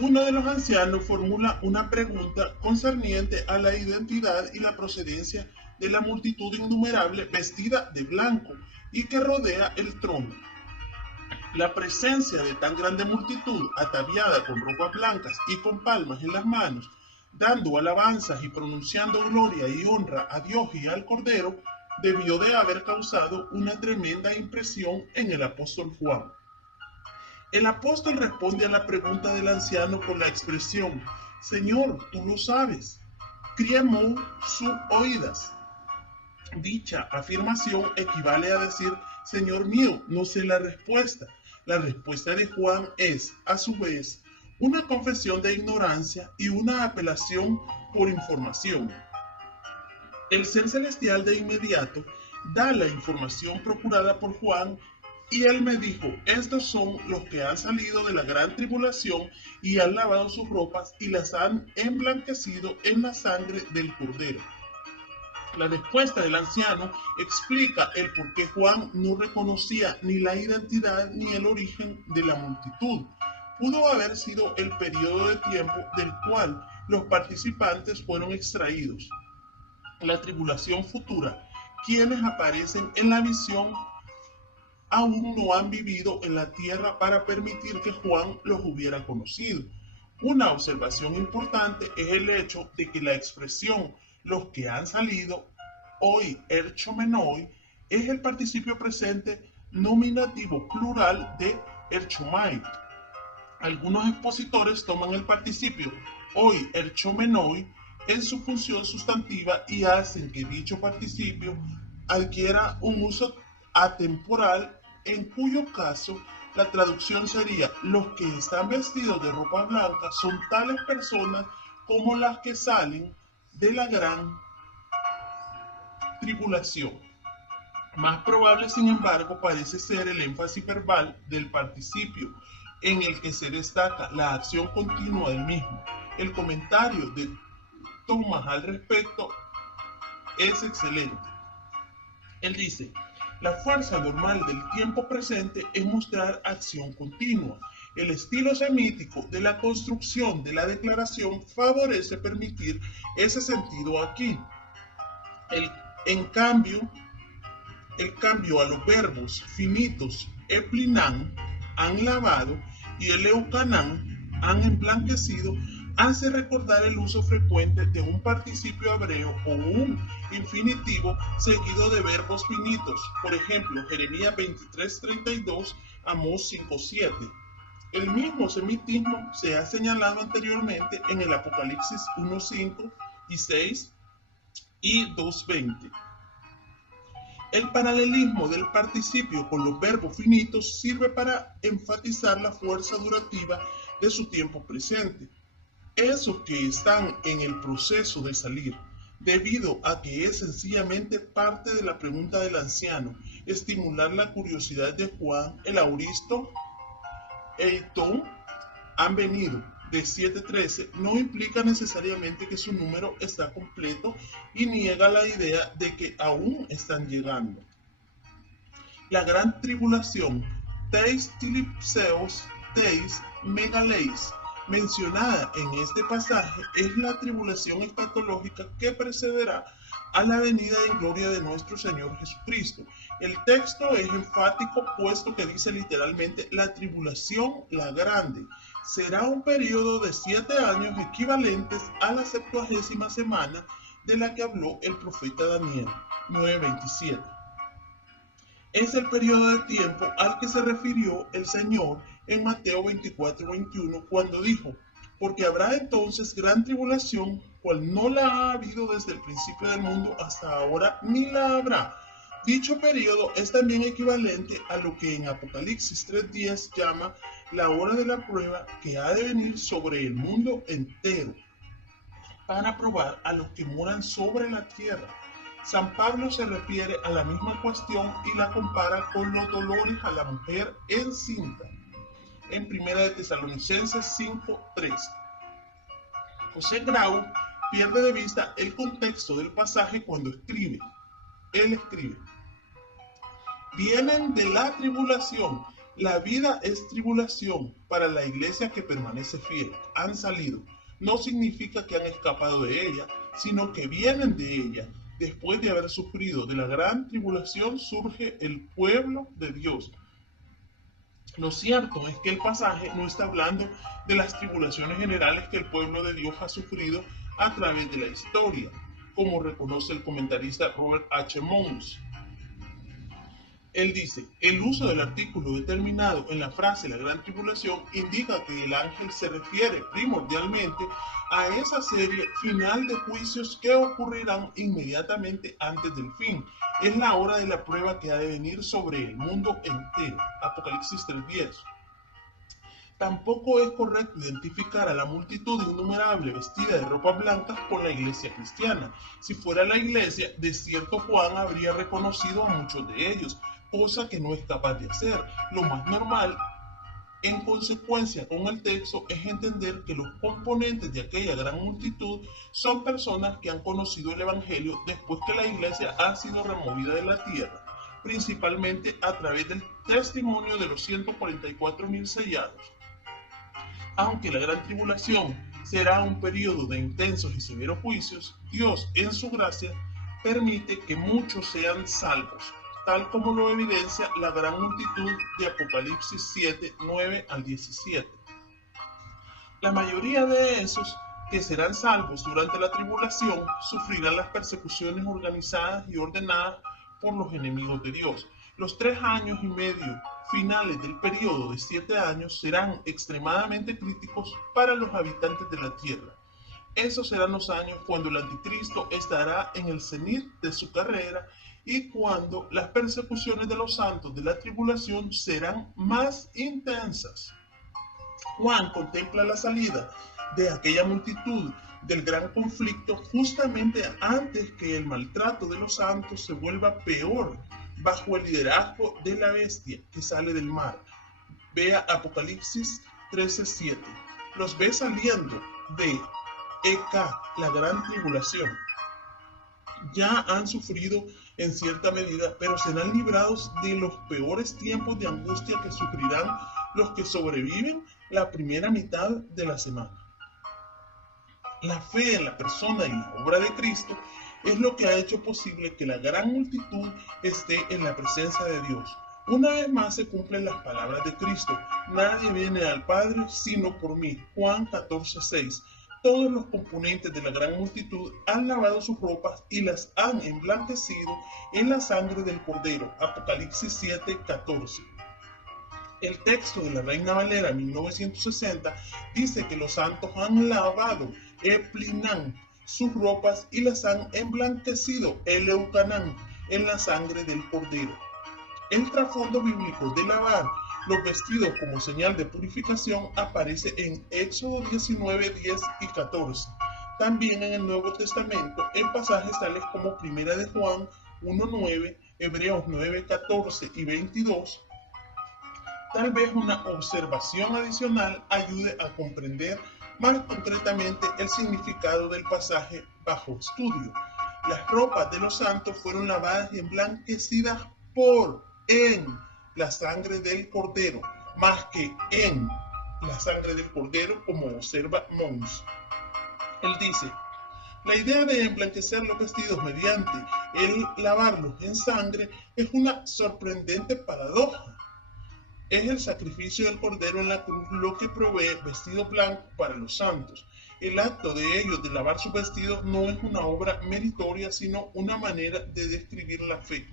Uno de los ancianos formula una pregunta concerniente a la identidad y la procedencia de la multitud innumerable vestida de blanco y que rodea el trono. La presencia de tan grande multitud ataviada con ropas blancas y con palmas en las manos, dando alabanzas y pronunciando gloria y honra a Dios y al Cordero, debió de haber causado una tremenda impresión en el apóstol Juan. El apóstol responde a la pregunta del anciano con la expresión: Señor, tú lo sabes. Criemo su oídas. Dicha afirmación equivale a decir: Señor mío, no sé la respuesta. La respuesta de Juan es, a su vez, una confesión de ignorancia y una apelación por información. El ser celestial de inmediato da la información procurada por Juan, y él me dijo: estos son los que han salido de la gran tribulación y han lavado sus ropas y las han emblanquecido en la sangre del Cordero. La respuesta del anciano explica el por qué Juan no reconocía ni la identidad ni el origen de la multitud. Pudo haber sido el periodo de tiempo del cual los participantes fueron extraídos. La tribulación futura, quienes aparecen en la visión, aún no han vivido en la tierra para permitir que Juan los hubiera conocido. Una observación importante es el hecho de que la expresión los que han salido, hoy erchomenoi, es el participio presente nominativo plural de erchomai. Algunos expositores toman el participio hoy erchomenoi en su función sustantiva y hacen que dicho participio adquiera un uso atemporal, en cuyo caso la traducción sería: los que están vestidos de ropa blanca son tales personas como las que salen de la gran tribulación. Más probable, sin embargo, parece ser el énfasis verbal del participio, en el que se destaca la acción continua del mismo. El comentario de Thomas al respecto es excelente. Él dice: la fuerza normal del tiempo presente es mostrar acción continua. El estilo semítico de la construcción de la declaración favorece permitir ese sentido aquí. El cambio a los verbos finitos eplinan, han lavado, y el eucanán, han emblanquecido, hace recordar el uso frecuente de un participio hebreo o un infinitivo seguido de verbos finitos. Por ejemplo, Jeremías 23:32, Amós 5:7. El mismo semitismo se ha señalado anteriormente en el Apocalipsis 1:5 y 6 y 2:20. El paralelismo del participio con los verbos finitos sirve para enfatizar la fuerza durativa de su tiempo presente. Esos que están en el proceso de salir, debido a que es sencillamente parte de la pregunta del anciano, estimular la curiosidad de Juan, el auristo, Eiton, han venido de 7:13, no implica necesariamente que su número está completo y niega la idea de que aún están llegando. La gran tribulación, teis tilipseos, teis megaleis, mencionada en este pasaje, es la tribulación escatológica que precederá a la venida en gloria de nuestro Señor Jesucristo. El texto es enfático, puesto que dice literalmente la tribulación, la grande. Será un periodo de 7 años equivalentes a la 70ª semana de la que habló el profeta Daniel, 9:27. Es el periodo de tiempo al que se refirió el Señor en Mateo 24:21, cuando dijo: porque habrá entonces gran tribulación, cual no la ha habido desde el principio del mundo hasta ahora, ni la habrá. Dicho periodo es también equivalente a lo que en Apocalipsis 3:10 llama la hora de la prueba que ha de venir sobre el mundo entero, para probar a los que moran sobre la tierra. San Pablo se refiere a la misma cuestión y la compara con los dolores a la mujer encinta en 1 de Tesalonicenses 5:3. José Grau pierde de vista el contexto del pasaje cuando escribe. Él escribe: vienen de la tribulación. La vida es tribulación para la iglesia que permanece fiel. Han salido. No significa que han escapado de ella, sino que vienen de ella. Después de haber sufrido de la gran tribulación surge el pueblo de Dios. Lo cierto es que el pasaje no está hablando de las tribulaciones generales que el pueblo de Dios ha sufrido a través de la historia, como reconoce el comentarista Robert H. Mons. Él dice: el uso del artículo determinado en la frase la gran tribulación indica que el ángel se refiere primordialmente a esa serie final de juicios que ocurrirán inmediatamente antes del fin. Es la hora de la prueba que ha de venir sobre el mundo entero. Apocalipsis 3:10. Tampoco es correcto identificar a la multitud innumerable vestida de ropas blancas con la iglesia cristiana. Si fuera la iglesia, de cierto Juan habría reconocido a muchos de ellos, cosa que no es capaz de hacer. Lo más normal, en consecuencia con el texto, es entender que los componentes de aquella gran multitud son personas que han conocido el Evangelio después que la iglesia ha sido removida de la tierra, principalmente a través del testimonio de los 144,000 sellados. Aunque la gran tribulación será un periodo de intensos y severos juicios, Dios, en su gracia, permite que muchos sean salvos, tal como lo evidencia la gran multitud de Apocalipsis 7, 9 al 17. La mayoría de esos que serán salvos durante la tribulación sufrirán las persecuciones organizadas y ordenadas por los enemigos de Dios. Los 3 años y medio finales del periodo de 7 años serán extremadamente críticos para los habitantes de la tierra. Esos serán los años cuando el anticristo estará en el cenit de su carrera y cuando las persecuciones de los santos de la tribulación serán más intensas. Juan contempla la salida de aquella multitud del gran conflicto justamente antes que el maltrato de los santos se vuelva peor bajo el liderazgo de la bestia que sale del mar. Vea Apocalipsis 13:7. Los ve saliendo de la gran tribulación. Ya han sufrido en cierta medida, pero serán librados de los peores tiempos de angustia que sufrirán los que sobreviven la primera mitad de la semana. La fe en la persona y la obra de Cristo es lo que ha hecho posible que la gran multitud esté en la presencia de Dios. Una vez más se cumplen las palabras de Cristo: nadie viene al Padre sino por mí. Juan 14:6. Todos los componentes de la gran multitud han lavado sus ropas y las han emblanquecido en la sangre del Cordero. Apocalipsis 7:14. El texto de la Reina Valera 1960 dice que los santos han lavado, eplinan, sus ropas y las han emblanquecido, eleucanán, en la sangre del Cordero. El trasfondo bíblico de lavar los vestidos como señal de purificación aparece en Éxodo 19, 10 y 14. También en el Nuevo Testamento, en pasajes tales como 1 de Juan 1:9, Hebreos 9:14 y 22. Tal vez una observación adicional ayude a comprender más concretamente el significado del pasaje bajo estudio. Las ropas de los santos fueron lavadas y emblanquecidas en la sangre del Cordero, más que en la sangre del Cordero, como observa Mons. Él dice: la idea de emblanquecer los vestidos mediante el lavarlos en sangre es una sorprendente paradoja. Es el sacrificio del Cordero en la cruz lo que provee vestido blanco para los santos. El acto de ellos de lavar sus vestidos no es una obra meritoria, sino una manera de describir la fe.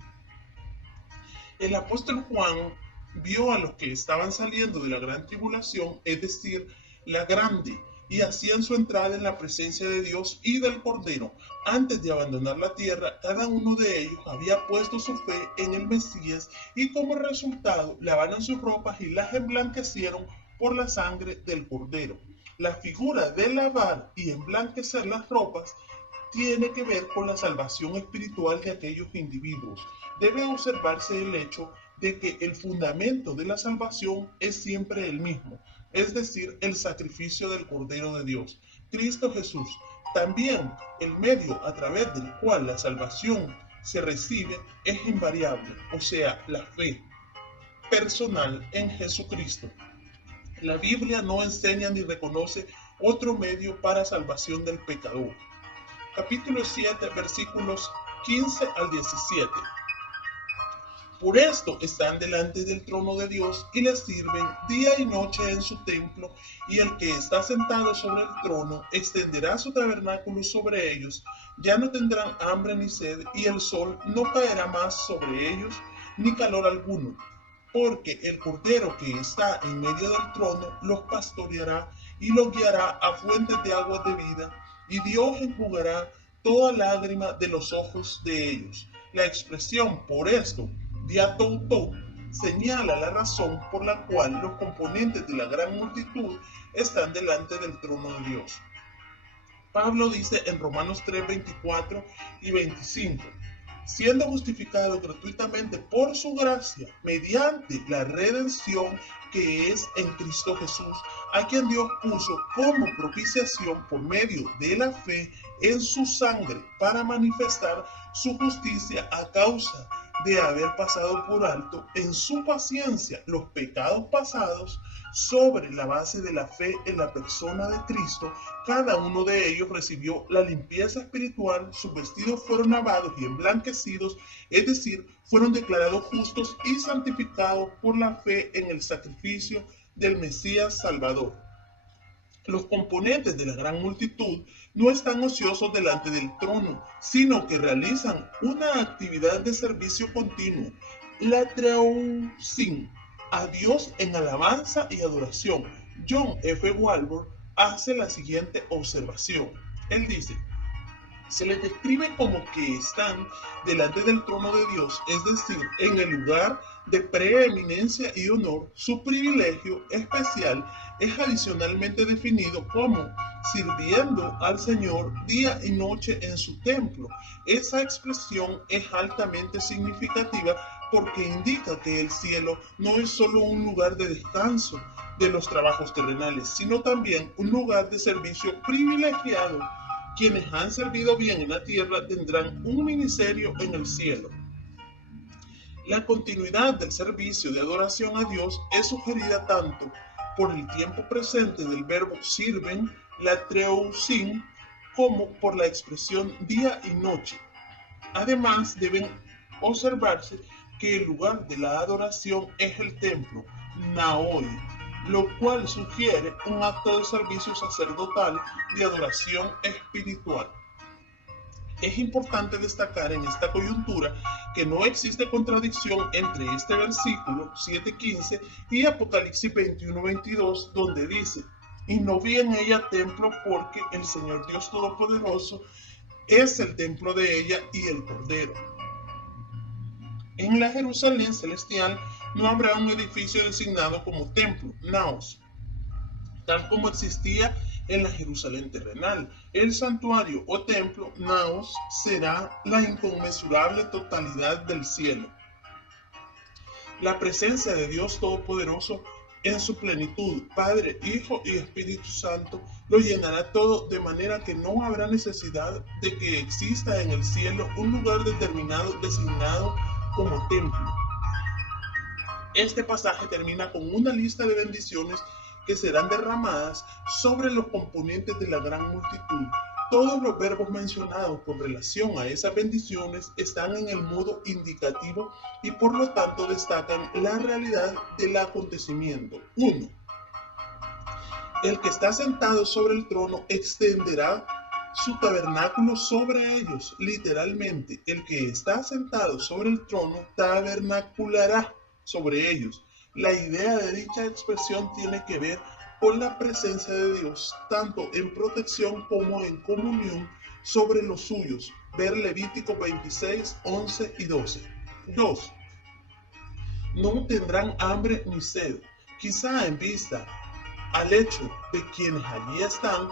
El apóstol Juan vio a los que estaban saliendo de la gran tribulación, es decir, la grande, y hacían su entrada en la presencia de Dios y del Cordero. Antes de abandonar la tierra, cada uno de ellos había puesto su fe en el Mesías y como resultado lavaron sus ropas y las emblanquecieron por la sangre del Cordero. La figura de lavar y emblanquecer las ropas tiene que ver con la salvación espiritual de aquellos individuos. Debe observarse el hecho de que el fundamento de la salvación es siempre el mismo, es decir, el sacrificio del Cordero de Dios, Cristo Jesús. También el medio a través del cual la salvación se recibe es invariable, o sea, la fe personal en Jesucristo. La Biblia no enseña ni reconoce otro medio para salvación del pecador. Capítulo 7, versículos 15 al 17. Por esto están delante del trono de Dios y le sirven día y noche en su templo, y el que está sentado sobre el trono extenderá su tabernáculo sobre ellos. Ya no tendrán hambre ni sed, y el sol no caerá más sobre ellos, ni calor alguno, porque el Cordero que está en medio del trono los pastoreará y los guiará a fuentes de aguas de vida, y Dios enjugará toda lágrima de los ojos de ellos. La expresión por esto, diatoutou, señala la razón por la cual los componentes de la gran multitud están delante del trono de Dios. Pablo dice en Romanos 3, 24 y 25, siendo justificado gratuitamente por su gracia, mediante la redención que es en Cristo Jesús, a quien Dios puso como propiciación por medio de la fe en su sangre, para manifestar su justicia a causa de haber pasado por alto en su paciencia los pecados pasados. Sobre la base de la fe en la persona de Cristo, cada uno de ellos recibió la limpieza espiritual, sus vestidos fueron lavados y emblanquecidos, es decir, fueron declarados justos y santificados por la fe en el sacrificio del Mesías Salvador. Los componentes de la gran multitud no están ociosos delante del trono, sino que realizan una actividad de servicio continuo, la traducción a Dios en alabanza y adoración. John F. Walvoord hace la siguiente observación. Él dice, se les describe como que están delante del trono de Dios, es decir, en el lugar de preeminencia y honor. Su privilegio especial es adicionalmente definido como sirviendo al Señor día y noche en su templo. Esa expresión es altamente significativa porque indica que el cielo no es solo un lugar de descanso de los trabajos terrenales, sino también un lugar de servicio privilegiado. Quienes han servido bien en la tierra tendrán un ministerio en el cielo. La continuidad del servicio de adoración a Dios es sugerida tanto por el tiempo presente del verbo sirven, la traducción, como por la expresión día y noche. Además, deben observarse que el lugar de la adoración es el templo, Naoi, lo cual sugiere un acto de servicio sacerdotal de adoración espiritual. Es importante destacar en esta coyuntura que no existe contradicción entre este versículo 7:15 y Apocalipsis 21:22, donde dice, y no vi en ella templo porque el Señor Dios Todopoderoso es el templo de ella y el Cordero. En la Jerusalén celestial no habrá un edificio designado como templo, naos, tal como existía en la Jerusalén terrenal. El santuario o templo, naos, será la inconmensurable totalidad del cielo. La presencia de Dios Todopoderoso en su plenitud, Padre, Hijo y Espíritu Santo, lo llenará todo, de manera que no habrá necesidad de que exista en el cielo un lugar determinado designado como templo. Este pasaje termina con una lista de bendiciones que serán derramadas sobre los componentes de la gran multitud. Todos los verbos mencionados con relación a esas bendiciones están en el modo indicativo y por lo tanto destacan la realidad del acontecimiento. 1. El que está sentado sobre el trono extenderá su tabernáculo sobre ellos. Literalmente, el que está sentado sobre el trono tabernaculará sobre ellos. La idea de dicha expresión tiene que ver con la presencia de Dios, tanto en protección como en comunión sobre los suyos. Ver Levítico 26, 11 y 12. 2. No tendrán hambre ni sed. Quizá en vista al hecho de quienes allí están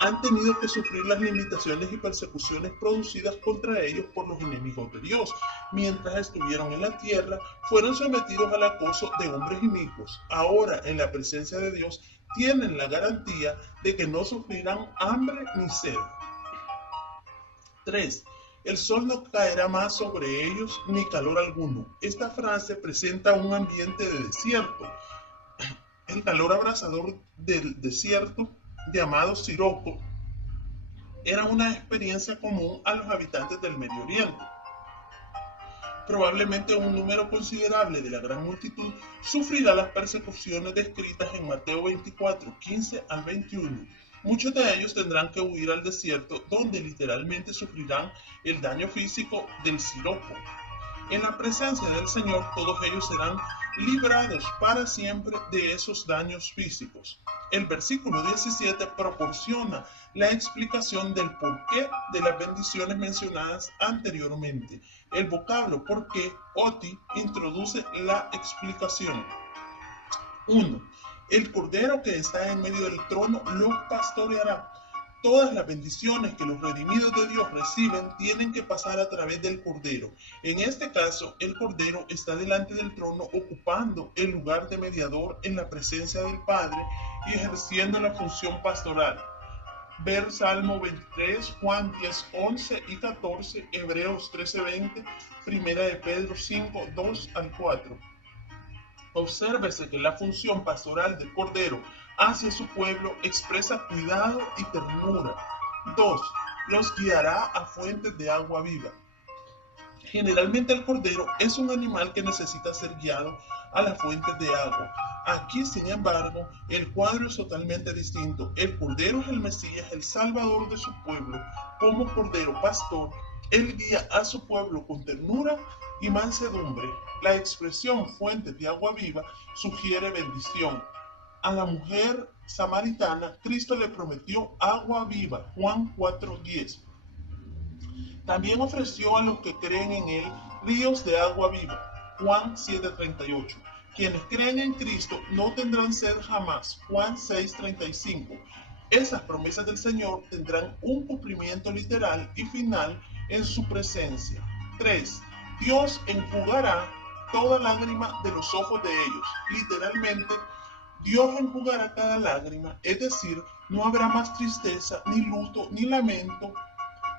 han tenido que sufrir las limitaciones y persecuciones producidas contra ellos por los enemigos de Dios. Mientras estuvieron en la tierra, fueron sometidos al acoso de hombres inicuos. Ahora, en la presencia de Dios, tienen la garantía de que no sufrirán hambre ni sed. 3. El sol no caerá más sobre ellos ni calor alguno. Esta frase presenta un ambiente de desierto. El calor abrasador del desierto, llamado siroco, era una experiencia común a los habitantes del Medio Oriente. Probablemente un número considerable de la gran multitud sufrirá las persecuciones descritas en Mateo 24, 15 al 21. Muchos de ellos tendrán que huir al desierto, donde literalmente sufrirán el daño físico del siroco. En la presencia del Señor, todos ellos serán librados para siempre de esos daños físicos. El versículo 17 proporciona la explicación del porqué de las bendiciones mencionadas anteriormente. El vocablo porqué, oti, introduce la explicación. 1. El cordero que está en medio del trono los pastoreará. Todas las bendiciones que los redimidos de Dios reciben tienen que pasar a través del Cordero. En este caso, el Cordero está delante del trono ocupando el lugar de mediador en la presencia del Padre y ejerciendo la función pastoral. Ver Salmo 23, Juan 10, 11 y 14, Hebreos 13, 20, Primera de Pedro 5, 2 al 4. Obsérvese que la función pastoral del Cordero hacia su pueblo expresa cuidado y ternura. 2. Los guiará a fuentes de agua viva. Generalmente el cordero es un animal que necesita ser guiado a las fuentes de agua. Aquí, sin embargo, el cuadro es totalmente distinto. El cordero es el Mesías, el salvador de su pueblo. Como cordero pastor, él guía a su pueblo con ternura y mansedumbre. La expresión fuente de agua viva sugiere bendición. A la mujer samaritana, Cristo le prometió agua viva, Juan 4:10. También ofreció a los que creen en él ríos de agua viva, Juan 7:38. Quienes creen en Cristo no tendrán sed jamás, Juan 6:35. Esas promesas del Señor tendrán un cumplimiento literal y final en su presencia. 3. Dios enjugará toda lágrima de los ojos de ellos. Literalmente, Dios enjugará cada lágrima, es decir, no habrá más tristeza, ni luto, ni lamento,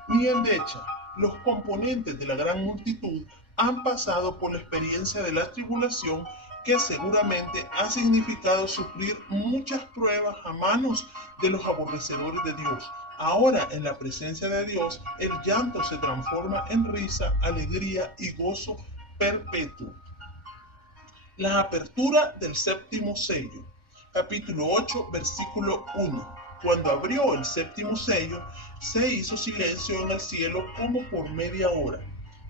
ni endecha. Los componentes de la gran multitud han pasado por la experiencia de la tribulación, que seguramente ha significado sufrir muchas pruebas a manos de los aborrecedores de Dios. Ahora, en la presencia de Dios, el llanto se transforma en risa, alegría y gozo perpetuo. La apertura del séptimo sello. Capítulo 8, versículo 1. Cuando abrió el séptimo sello, se hizo silencio en el cielo como por media hora.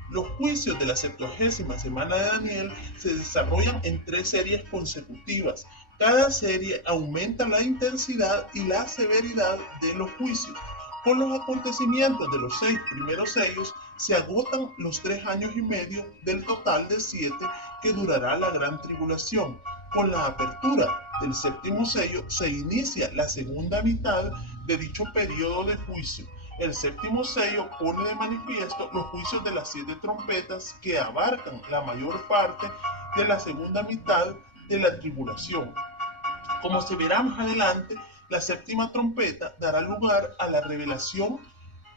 Los juicios de la 70ª semana de Daniel se desarrollan en 3 series consecutivas. Cada serie aumenta la intensidad y la severidad de los juicios. Con los acontecimientos de los 6 primeros sellos se agotan los 3 años y medio del total de 7 que durará la gran tribulación. Con la apertura del séptimo sello se inicia la segunda mitad de dicho periodo de juicio. El séptimo sello pone de manifiesto los juicios de las 7 trompetas que abarcan la mayor parte de la segunda mitad de la tribulación. Como se verá más adelante, la séptima trompeta dará lugar a la revelación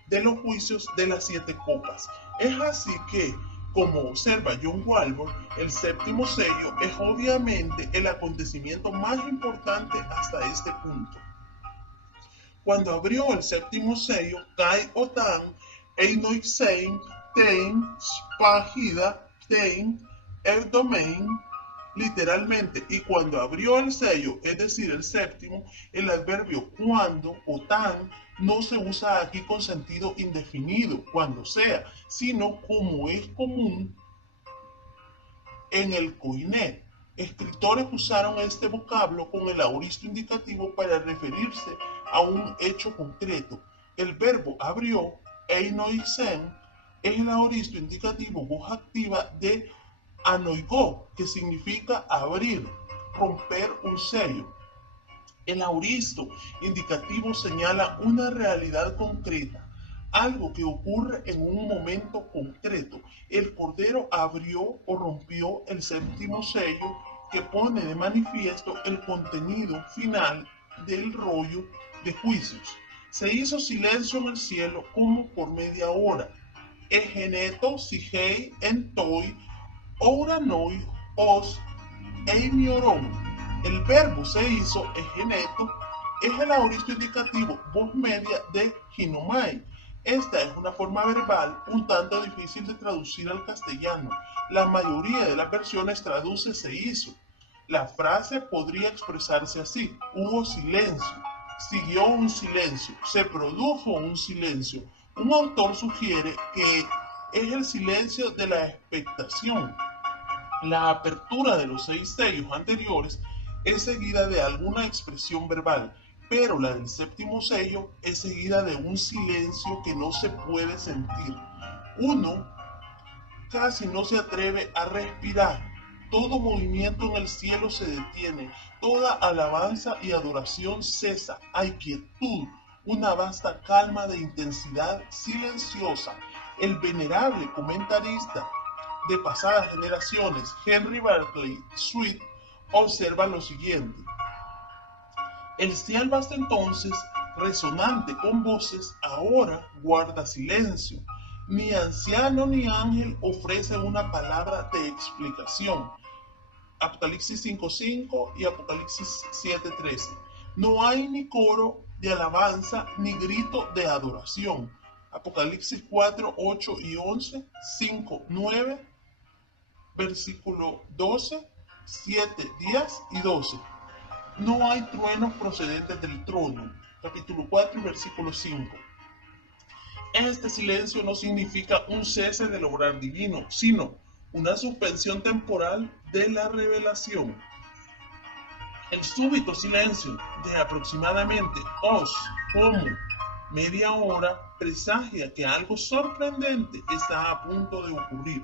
de los juicios de las 7 copas. Es así que, como observa John Walvoord, el séptimo sello es obviamente el acontecimiento más importante hasta este punto. Cuando abrió el séptimo sello, Kai Otan, Einoixein, Tein, Spahida, Tein, Erdomein, literalmente, y cuando abrió el sello, es decir, el séptimo, el adverbio cuando o tan no se usa aquí con sentido indefinido, cuando sea, sino como es común en el Koiné. Escritores usaron este vocablo con el aoristo indicativo para referirse a un hecho concreto. El verbo abrió, einoisen, es el aoristo indicativo voz activa de anoigó, que significa abrir, romper un sello. El aoristo indicativo señala una realidad concreta, algo que ocurre en un momento concreto. El Cordero abrió o rompió el séptimo sello que pone de manifiesto el contenido final del rollo de juicios. Se hizo silencio en el cielo como por media hora. Egeneto, sigei, entoi, ouranoi, os, eimioron. El verbo se hizo, egeneto, es el aoristo indicativo voz media de ginomai. Esta es una forma verbal un tanto difícil de traducir al castellano. La mayoría de las versiones traduce se hizo. La frase podría expresarse así: hubo silencio, siguió un silencio, se produjo un silencio. Un autor sugiere que es el silencio de la expectación. La apertura de los 6 sellos anteriores es seguida de alguna expresión verbal, pero la del séptimo sello es seguida de un silencio que no se puede sentir. Uno casi no se atreve a respirar. Todo movimiento en el cielo se detiene, toda alabanza y adoración cesa. Hay quietud, una vasta calma de intensidad silenciosa. El venerable comentarista de pasadas generaciones, Henry Barclay Sweet, observa lo siguiente: el cielo hasta entonces, resonante con voces, ahora guarda silencio. Ni anciano ni ángel ofrece una palabra de explicación. Apocalipsis 5:5 y Apocalipsis 7:13. No hay ni coro de alabanza ni grito de adoración. Apocalipsis 4:8 y 11, 5:9, versículo 12, 7, 10 y 12. No hay truenos procedentes del trono. Capítulo 4, versículo 5. Este silencio no significa un cese del obrar divino, sino una suspensión temporal de la revelación. El súbito silencio de aproximadamente como media hora presagia que algo sorprendente está a punto de ocurrir.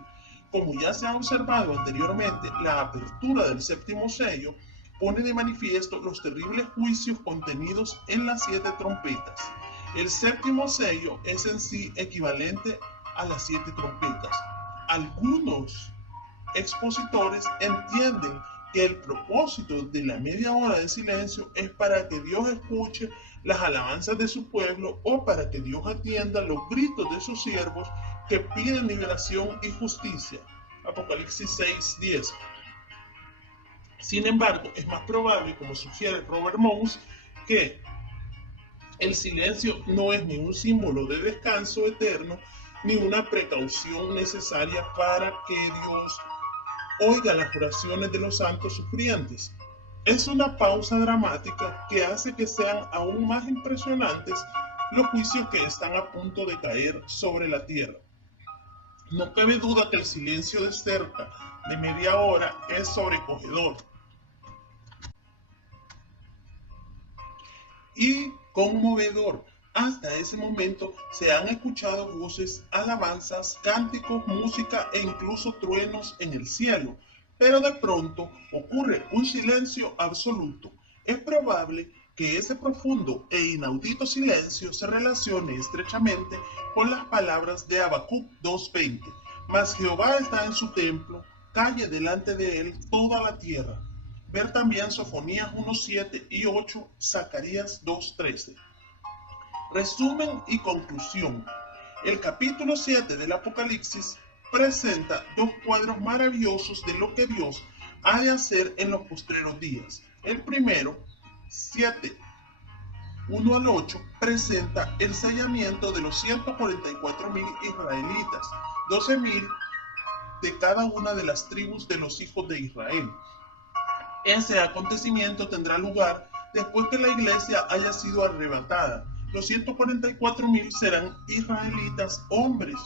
Como ya se ha observado anteriormente, la apertura del séptimo sello pone de manifiesto los terribles juicios contenidos en las 7 trompetas. El séptimo sello es en sí equivalente a las 7 trompetas. Algunos expositores entienden que el propósito de la media hora de silencio es para que Dios escuche las alabanzas de su pueblo o para que Dios atienda los gritos de sus siervos que piden liberación y justicia. Apocalipsis 6:10. Sin embargo, es más probable, como sugiere Robert Mons, que el silencio no es ni un símbolo de descanso eterno, ni una precaución necesaria para que Dios oiga las oraciones de los santos sufrientes. Es una pausa dramática que hace que sean aún más impresionantes los juicios que están a punto de caer sobre la tierra. No cabe duda que el silencio de cerca de media hora es sobrecogedor y conmovedor. Hasta ese momento se han escuchado voces, alabanzas, cánticos, música e incluso truenos en el cielo, pero de pronto ocurre un silencio absoluto. Es probable que ese profundo e inaudito silencio se relacione estrechamente con las palabras de Habacuc 2:20. Mas Jehová está en su templo, calle delante de él toda la tierra. Ver también Sofonías 1:7 y 8, Zacarías 2:13. Resumen y conclusión. El capítulo 7 del Apocalipsis presenta 2 cuadros maravillosos de lo que Dios ha de hacer en los postreros días. El primero, 7:1 al 8, presenta el sellamiento de los 144,000 israelitas, 12,000 de cada una de las tribus de los hijos de Israel. Ese acontecimiento tendrá lugar después que la iglesia haya sido arrebatada. Los 144,000 serán israelitas hombres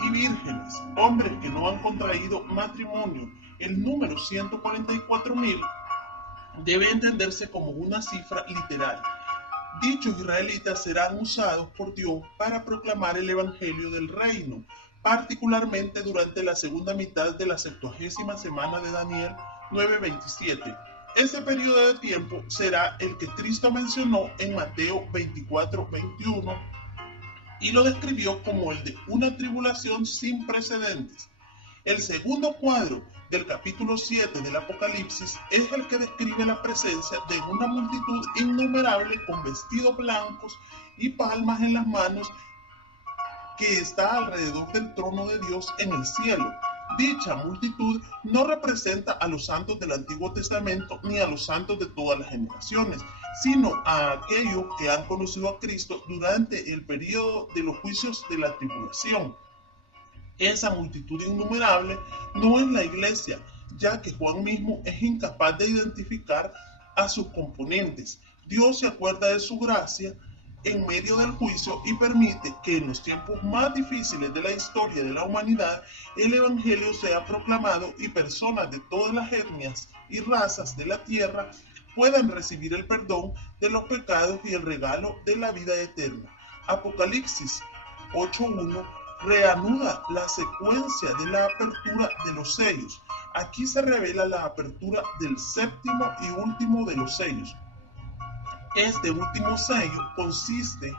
y vírgenes, hombres que no han contraído matrimonio. El número 144.000 debe entenderse como una cifra literal. Dichos israelitas serán usados por Dios para proclamar el evangelio del reino, particularmente durante la segunda mitad de la 70ª semana de Daniel 9:27. Ese periodo de tiempo será el que Cristo mencionó en Mateo 24:21 y lo describió como el de una tribulación sin precedentes. El segundo cuadro del capítulo 7 del Apocalipsis es el que describe la presencia de una multitud innumerable con vestidos blancos y palmas en las manos que está alrededor del trono de Dios en el cielo. Dicha multitud no representa a los santos del Antiguo Testamento ni a los santos de todas las generaciones, sino a aquellos que han conocido a Cristo durante el periodo de los juicios de la tribulación. Esa multitud innumerable no es la iglesia, ya que Juan mismo es incapaz de identificar a sus componentes. Dios se acuerda de su gracia en medio del juicio y permite que en los tiempos más difíciles de la historia de la humanidad el evangelio sea proclamado y personas de todas las etnias y razas de la tierra puedan recibir el perdón de los pecados y el regalo de la vida eterna. Apocalipsis 8:1 reanuda la secuencia de la apertura de los sellos. Aquí se revela la apertura del séptimo y último de los sellos. Este último sello consiste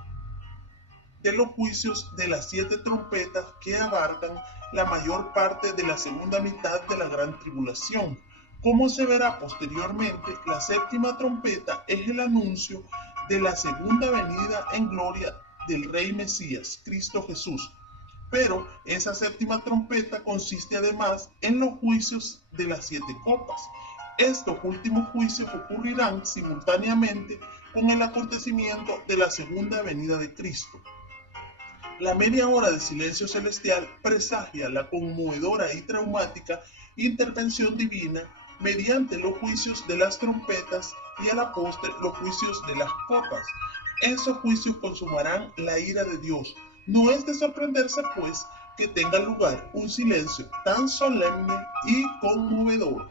de los juicios de las 7 trompetas que abarcan la mayor parte de la segunda mitad de la gran tribulación. Como se verá posteriormente, la séptima trompeta es el anuncio de la segunda venida en gloria del Rey Mesías, Cristo Jesús. Pero esa séptima trompeta consiste además en los juicios de las 7 copas. Estos últimos juicios ocurrirán simultáneamente con el acontecimiento de la segunda venida de Cristo. La media hora de silencio celestial presagia la conmovedora y traumática intervención divina mediante los juicios de las trompetas y a la postre los juicios de las copas. Esos juicios consumarán la ira de Dios. No es de sorprenderse, pues, que tenga lugar un silencio tan solemne y conmovedor.